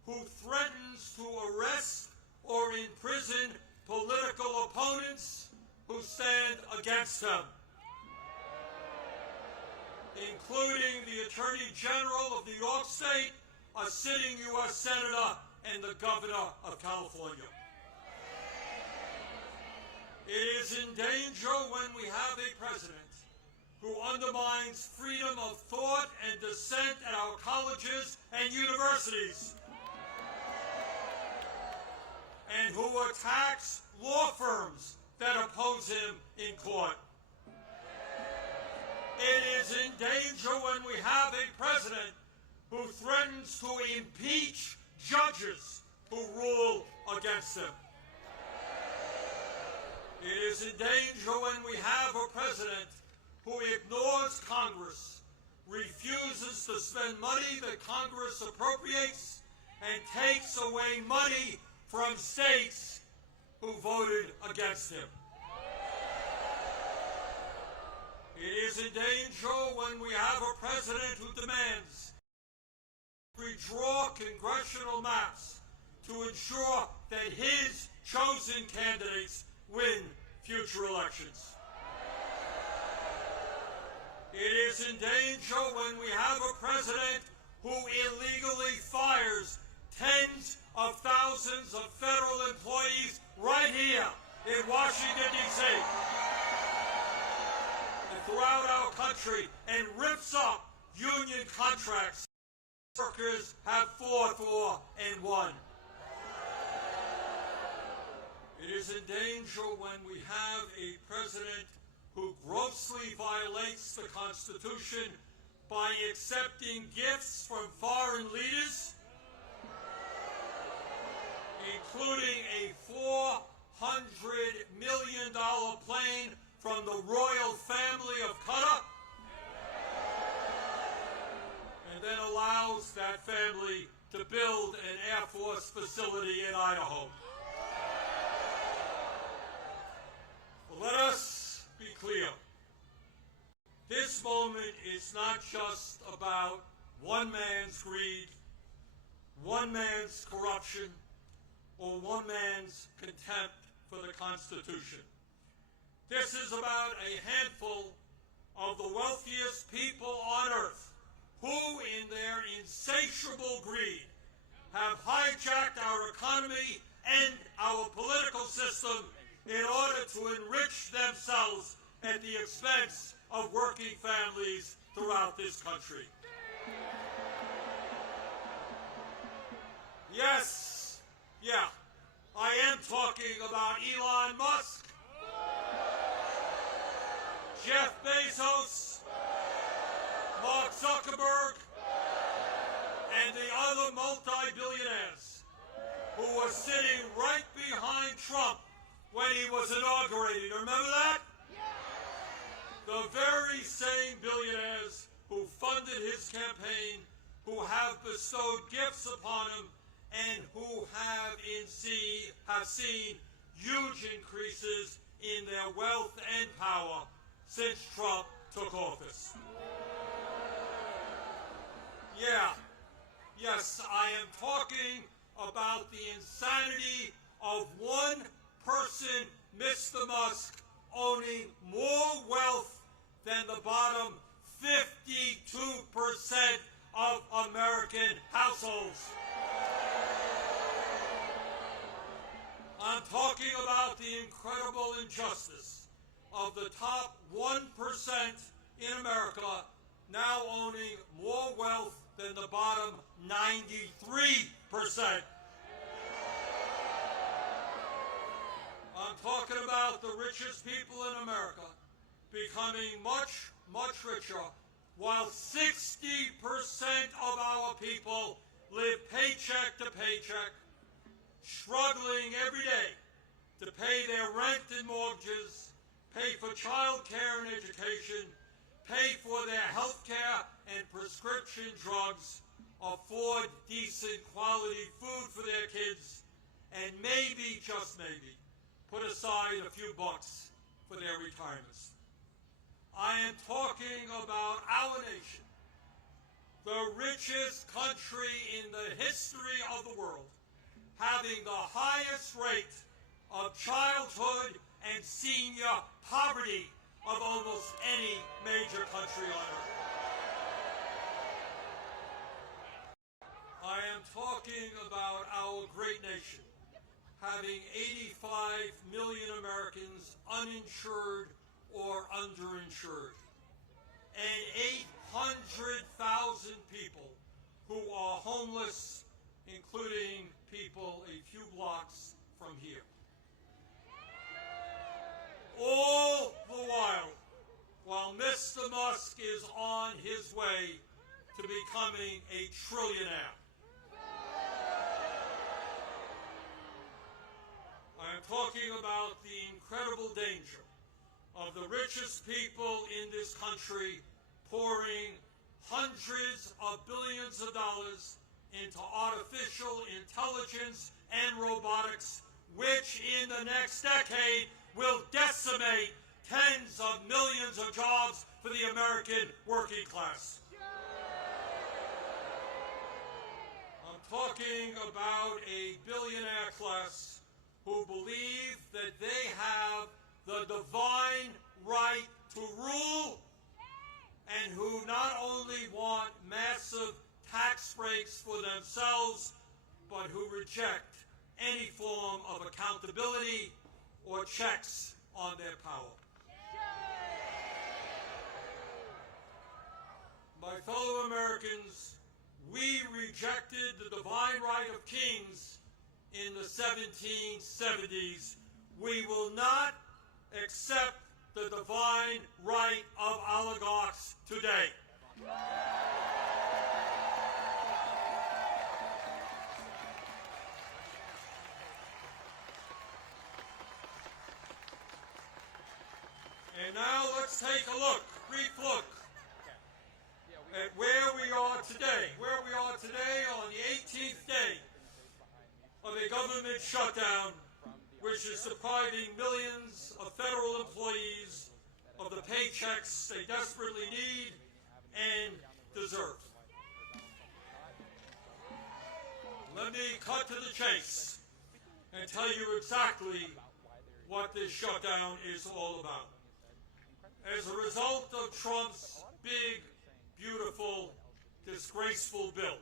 who threatens to arrest or imprison political opponents who stand against him, including the Attorney General of New York State, a sitting U.S. Senator, and the Governor of California. It is in danger when we have a president who undermines freedom of thought and dissent at our colleges and universities, and who attacks law firms that oppose him in court. It is in danger when we have a president who threatens to impeach judges who rule against him. It is in danger when we have a president who ignores Congress, refuses to spend money that Congress appropriates, and takes away money from states who voted against him. It is in danger when we have a president who demands redraw congressional maps to ensure that his chosen candidates win future elections. It is in danger when we have a president who illegally fires tens of thousands of federal employees right here in Washington, D.C. and throughout our country, and rips up union contracts workers have fought for and won. It is in danger when we have a president who grossly violates the Constitution by accepting gifts from foreign leaders, including a $400 million plane from the royal family of Qatar, and then allows that family to build an Air Force facility in Idaho. Let us be clear. This moment is not just about one man's greed, one man's corruption, or one man's contempt for the Constitution. This is about a handful of the wealthiest people on earth who, in their insatiable greed, have hijacked our economy and our political system in order to enrich themselves at the expense of working families throughout this country. Yes, I am talking about Elon Musk, Jeff Bezos, Mark Zuckerberg, and the other multi-billionaires who were sitting right behind Trump when he was inaugurated. Remember that? The very same billionaires who funded his campaign, who have bestowed gifts upon him, and who have seen huge increases in their wealth and power since Trump took office. Yes, I am talking about the insanity of one person, Mr. Musk, owning more wealth than the bottom 52% of American households. I'm talking about the incredible injustice of the top 1% in America now owning more wealth than the bottom 93%. I'm talking about the richest people in America becoming much, much richer, while 60% of our people live paycheck to paycheck, struggling every day to pay their rent and mortgages, pay for child care and education, pay for their health care and prescription drugs, afford decent quality food for their kids, and maybe, just maybe, put aside a few bucks for their retirements. I am talking about our nation, the richest country in the history of the world, having the highest rate of childhood and senior poverty of almost any major country on earth. I am talking about our great nation, having 85 million Americans uninsured or underinsured, and 800,000 people who are homeless, including people a few blocks from here. All the while Mr. Musk is on his way to becoming a trillionaire. I am talking about the incredible danger of the richest people in this country pouring hundreds of billions of dollars into artificial intelligence and robotics, which in the next decade will decimate tens of millions of jobs for the American working class. I'm talking about a billionaire class who believe that they have the divine right to rule, and who not only want massive tax breaks for themselves, but who reject any form of accountability or checks on their power. My fellow Americans, we rejected the divine right of kings in the 1770s. We will not accept the divine right of oligarchs today. And now let's take a brief look at where we are today. Where we are today on the 18th day of a government shutdown, which is depriving millions of federal employees of the paychecks they desperately need and deserve. Let me cut to the chase and tell you exactly what this shutdown is all about. As a result of Trump's big, beautiful, disgraceful bill,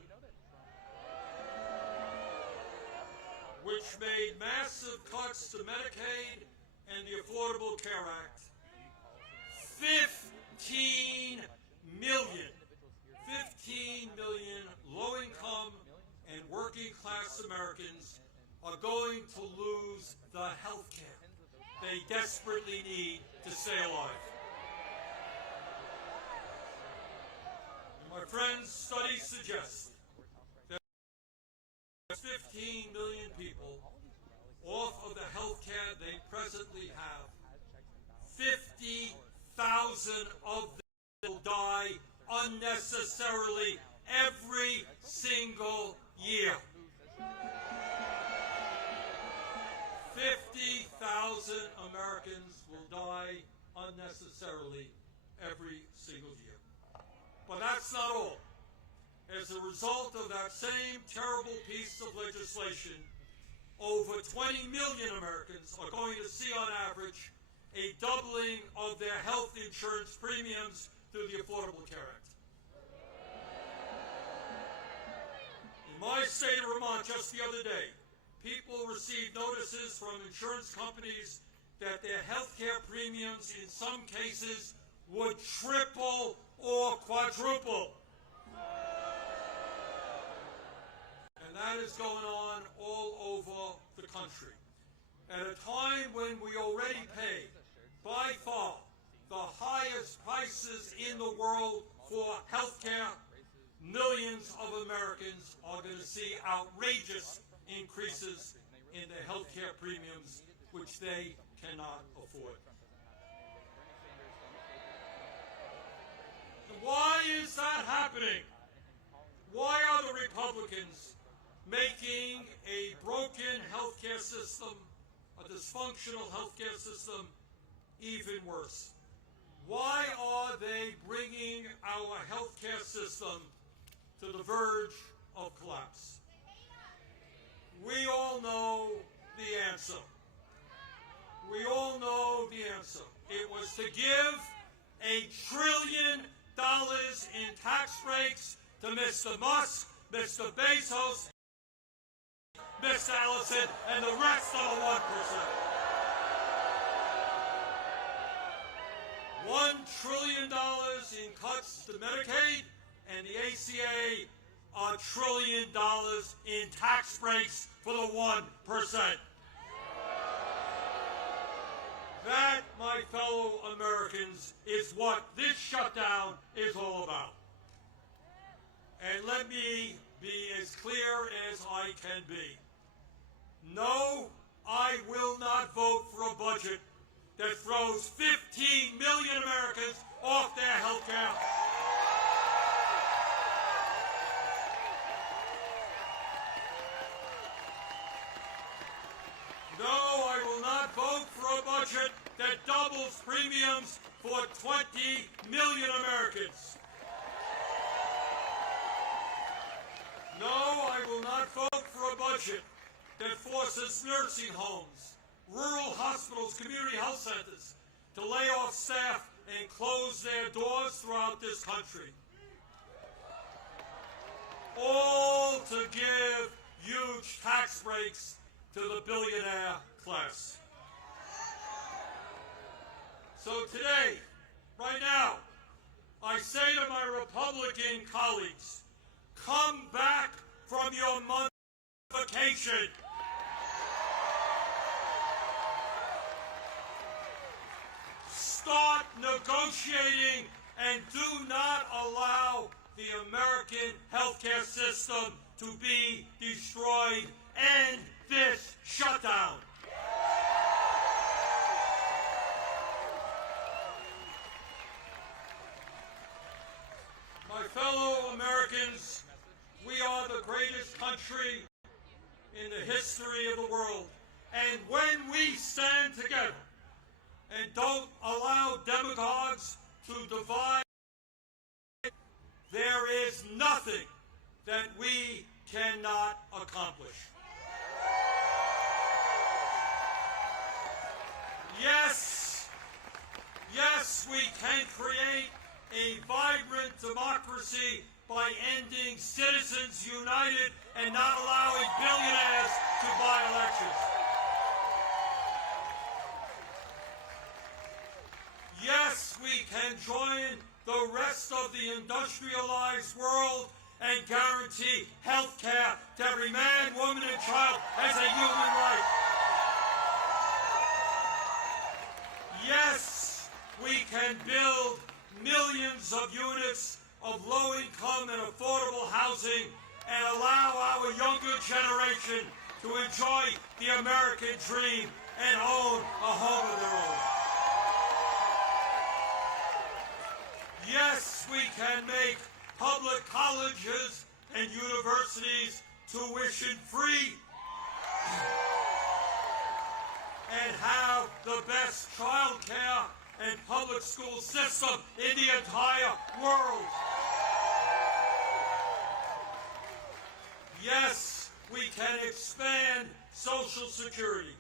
which made massive cuts to Medicaid and the Affordable Care Act, 15 million low-income and working-class Americans are going to lose the health care they desperately need to stay alive. And my friends, studies suggest that 15 million people off of the health care they presently have, 50,000 of them will die unnecessarily every single year. 50,000 Americans will die unnecessarily every single year. But that's not all. As a result of that same terrible piece of legislation, over 20 million Americans are going to see on average a doubling of their health insurance premiums through the Affordable Care Act. In my state of Vermont just the other day, people received notices from insurance companies that their health care premiums in some cases would triple or quadruple. And that is going on all over the country. At a time when we already pay, by far, the highest prices in the world for health care, millions of Americans are going to see outrageous increases in their health care premiums, which they cannot afford. Why is that happening? Why are the Republicans making a broken health care system, a dysfunctional health care system, even worse? Why are they bringing our healthcare system to the verge of collapse? We all know the answer. We all know the answer. It was to give $1 trillion in tax breaks to Mr. Musk, Mr. Bezos, Mr. Ellison, and the rest of the 1%. $1 trillion in cuts to Medicaid, and the ACA $1 trillion in tax breaks for the 1%. That, my fellow Americans, is what this shutdown is all about. And let me be as clear as I can be. No, I will not vote for a budget that throws 15 million Americans off their health care. No, I will not vote for a budget that doubles premiums for 20 million Americans. No, I will not vote for a budget that forces nursing homes, rural hospitals, community health centers to lay off staff and close their doors throughout this country. All to give huge tax breaks to the billionaire class. So today, right now, I say to my Republican colleagues, come back from your month vacation. Start negotiating and do not allow the American healthcare system to be destroyed. End this shutdown. My fellow Americans, we are the greatest country in the history of the world. And when we stand together and don't allow demagogues to divide, there is nothing that we cannot accomplish. Yes, yes, we can create a vibrant democracy by ending Citizens United and not allowing billionaires to buy elections. Yes, we can join the rest of the industrialized world and guarantee health care to every man, woman, and child as a human right. Yes, we can build millions of units of low-income and affordable housing and allow our younger generation to enjoy the American dream and own a home of their own. Yes, we can make public colleges and universities tuition-free and have the best child care and public school system in the entire world. Yes, we can expand Social Security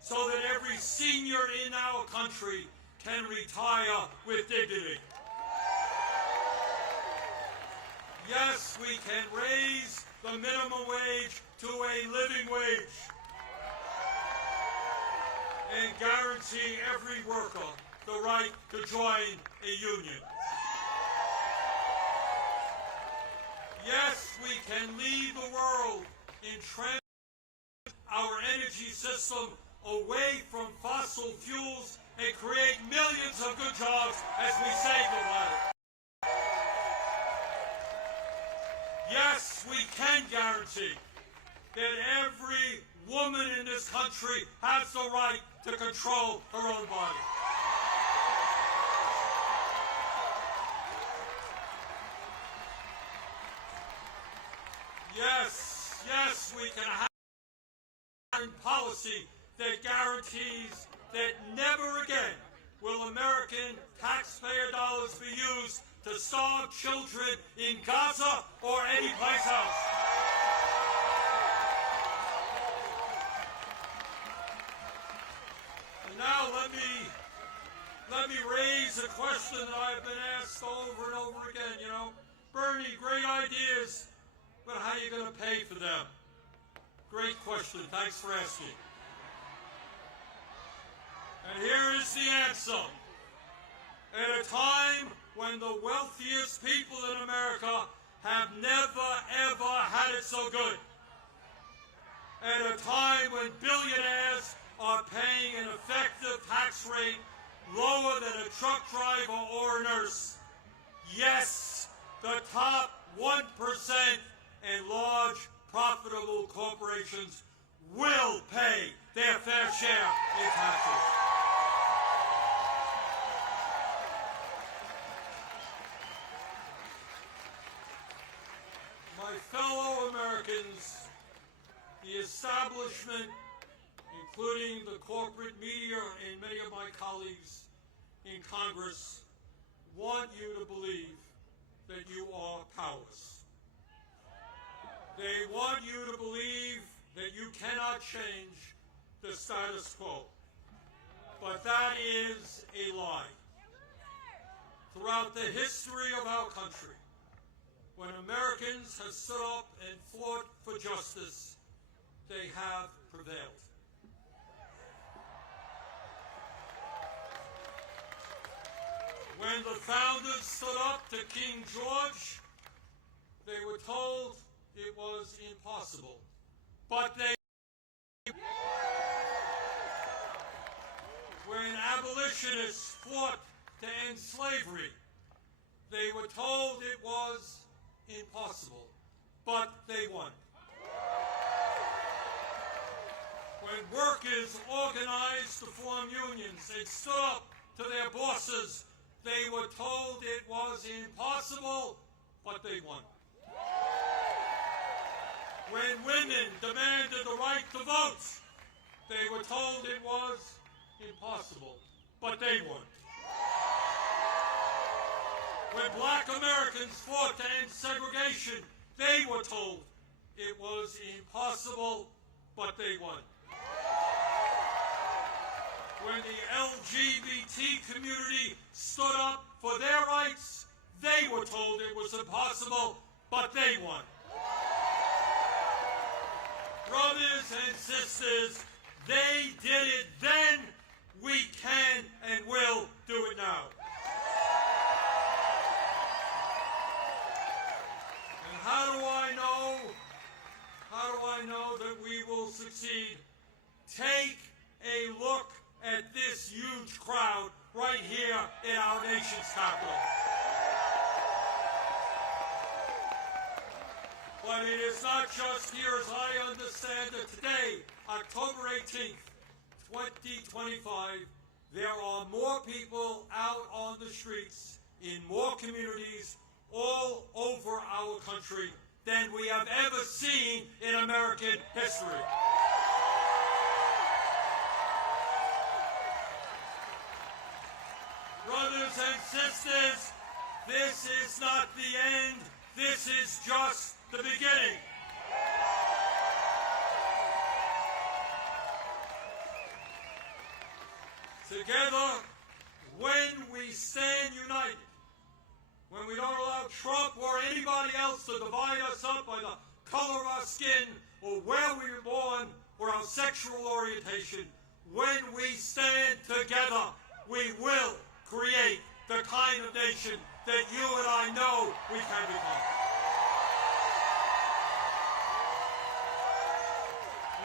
so that every senior in our country can retire with dignity. Yes, we can raise the minimum wage to a living wage and guarantee every worker the right to join a union. Yes, we can lead the world in transitioning our energy system away from fossil fuels and create millions of good jobs as we save the planet. Yes, we can guarantee that every woman in this country has the right to control her own body. Yes, yes, we can have a policy that guarantees that never again will American taxpayer dollars be used to starve children in Gaza or any place else. And now let me raise a question that I've been asked over and over again. You know, Bernie, great ideas, but how are you going to pay for them? Great question. Thanks for asking. And here is the answer. At a time when the wealthiest people in America have never, ever had it so good. At a time when billionaires are paying an effective tax rate lower than a truck driver or a nurse. Yes, the top 1% and large profitable corporations will pay their fair share in taxes. My fellow Americans, the establishment, including the corporate media and many of my colleagues in Congress, want you to believe that you are powerless. They want you to believe that you cannot change the status quo. But that is a lie. Throughout the history of our country, when Americans have stood up and fought for justice, they have prevailed. When the founders stood up to King George, they were told it was impossible. But they... When abolitionists fought to end slavery, they were told it was impossible. But they won. When workers organized to form unions and stood up to their bosses, they were told it was impossible, but they won. When women demanded the right to vote, they were told it was impossible, but they won. When black Americans fought to end segregation, they were told it was impossible, but they won. When the LGBT community stood up for their rights, they were told it was impossible, but they won. Brothers and sisters, they did it then, we can and will do it now. And how do I know that we will succeed? Take a look at this huge crowd right here in our nation's capital. But it is not just here, as I understand it today, October 18th, 2025, there are more people out on the streets in more communities all over our country than we have ever seen in American history. Brothers and sisters, this is not the end. This is just the beginning. Together, when we stand united, when we don't allow Trump or anybody else to divide us up by the color of our skin or where we were born or our sexual orientation, when we stand together, we will create the kind of nation that you and I know we can become.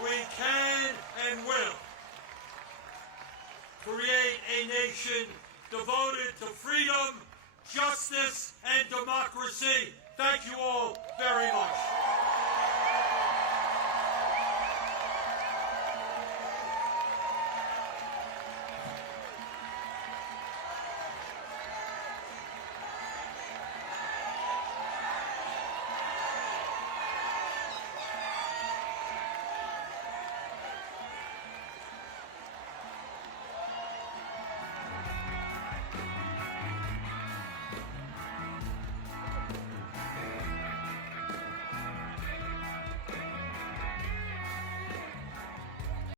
We can and will create a nation devoted to freedom, justice, and democracy. Thank you all very much.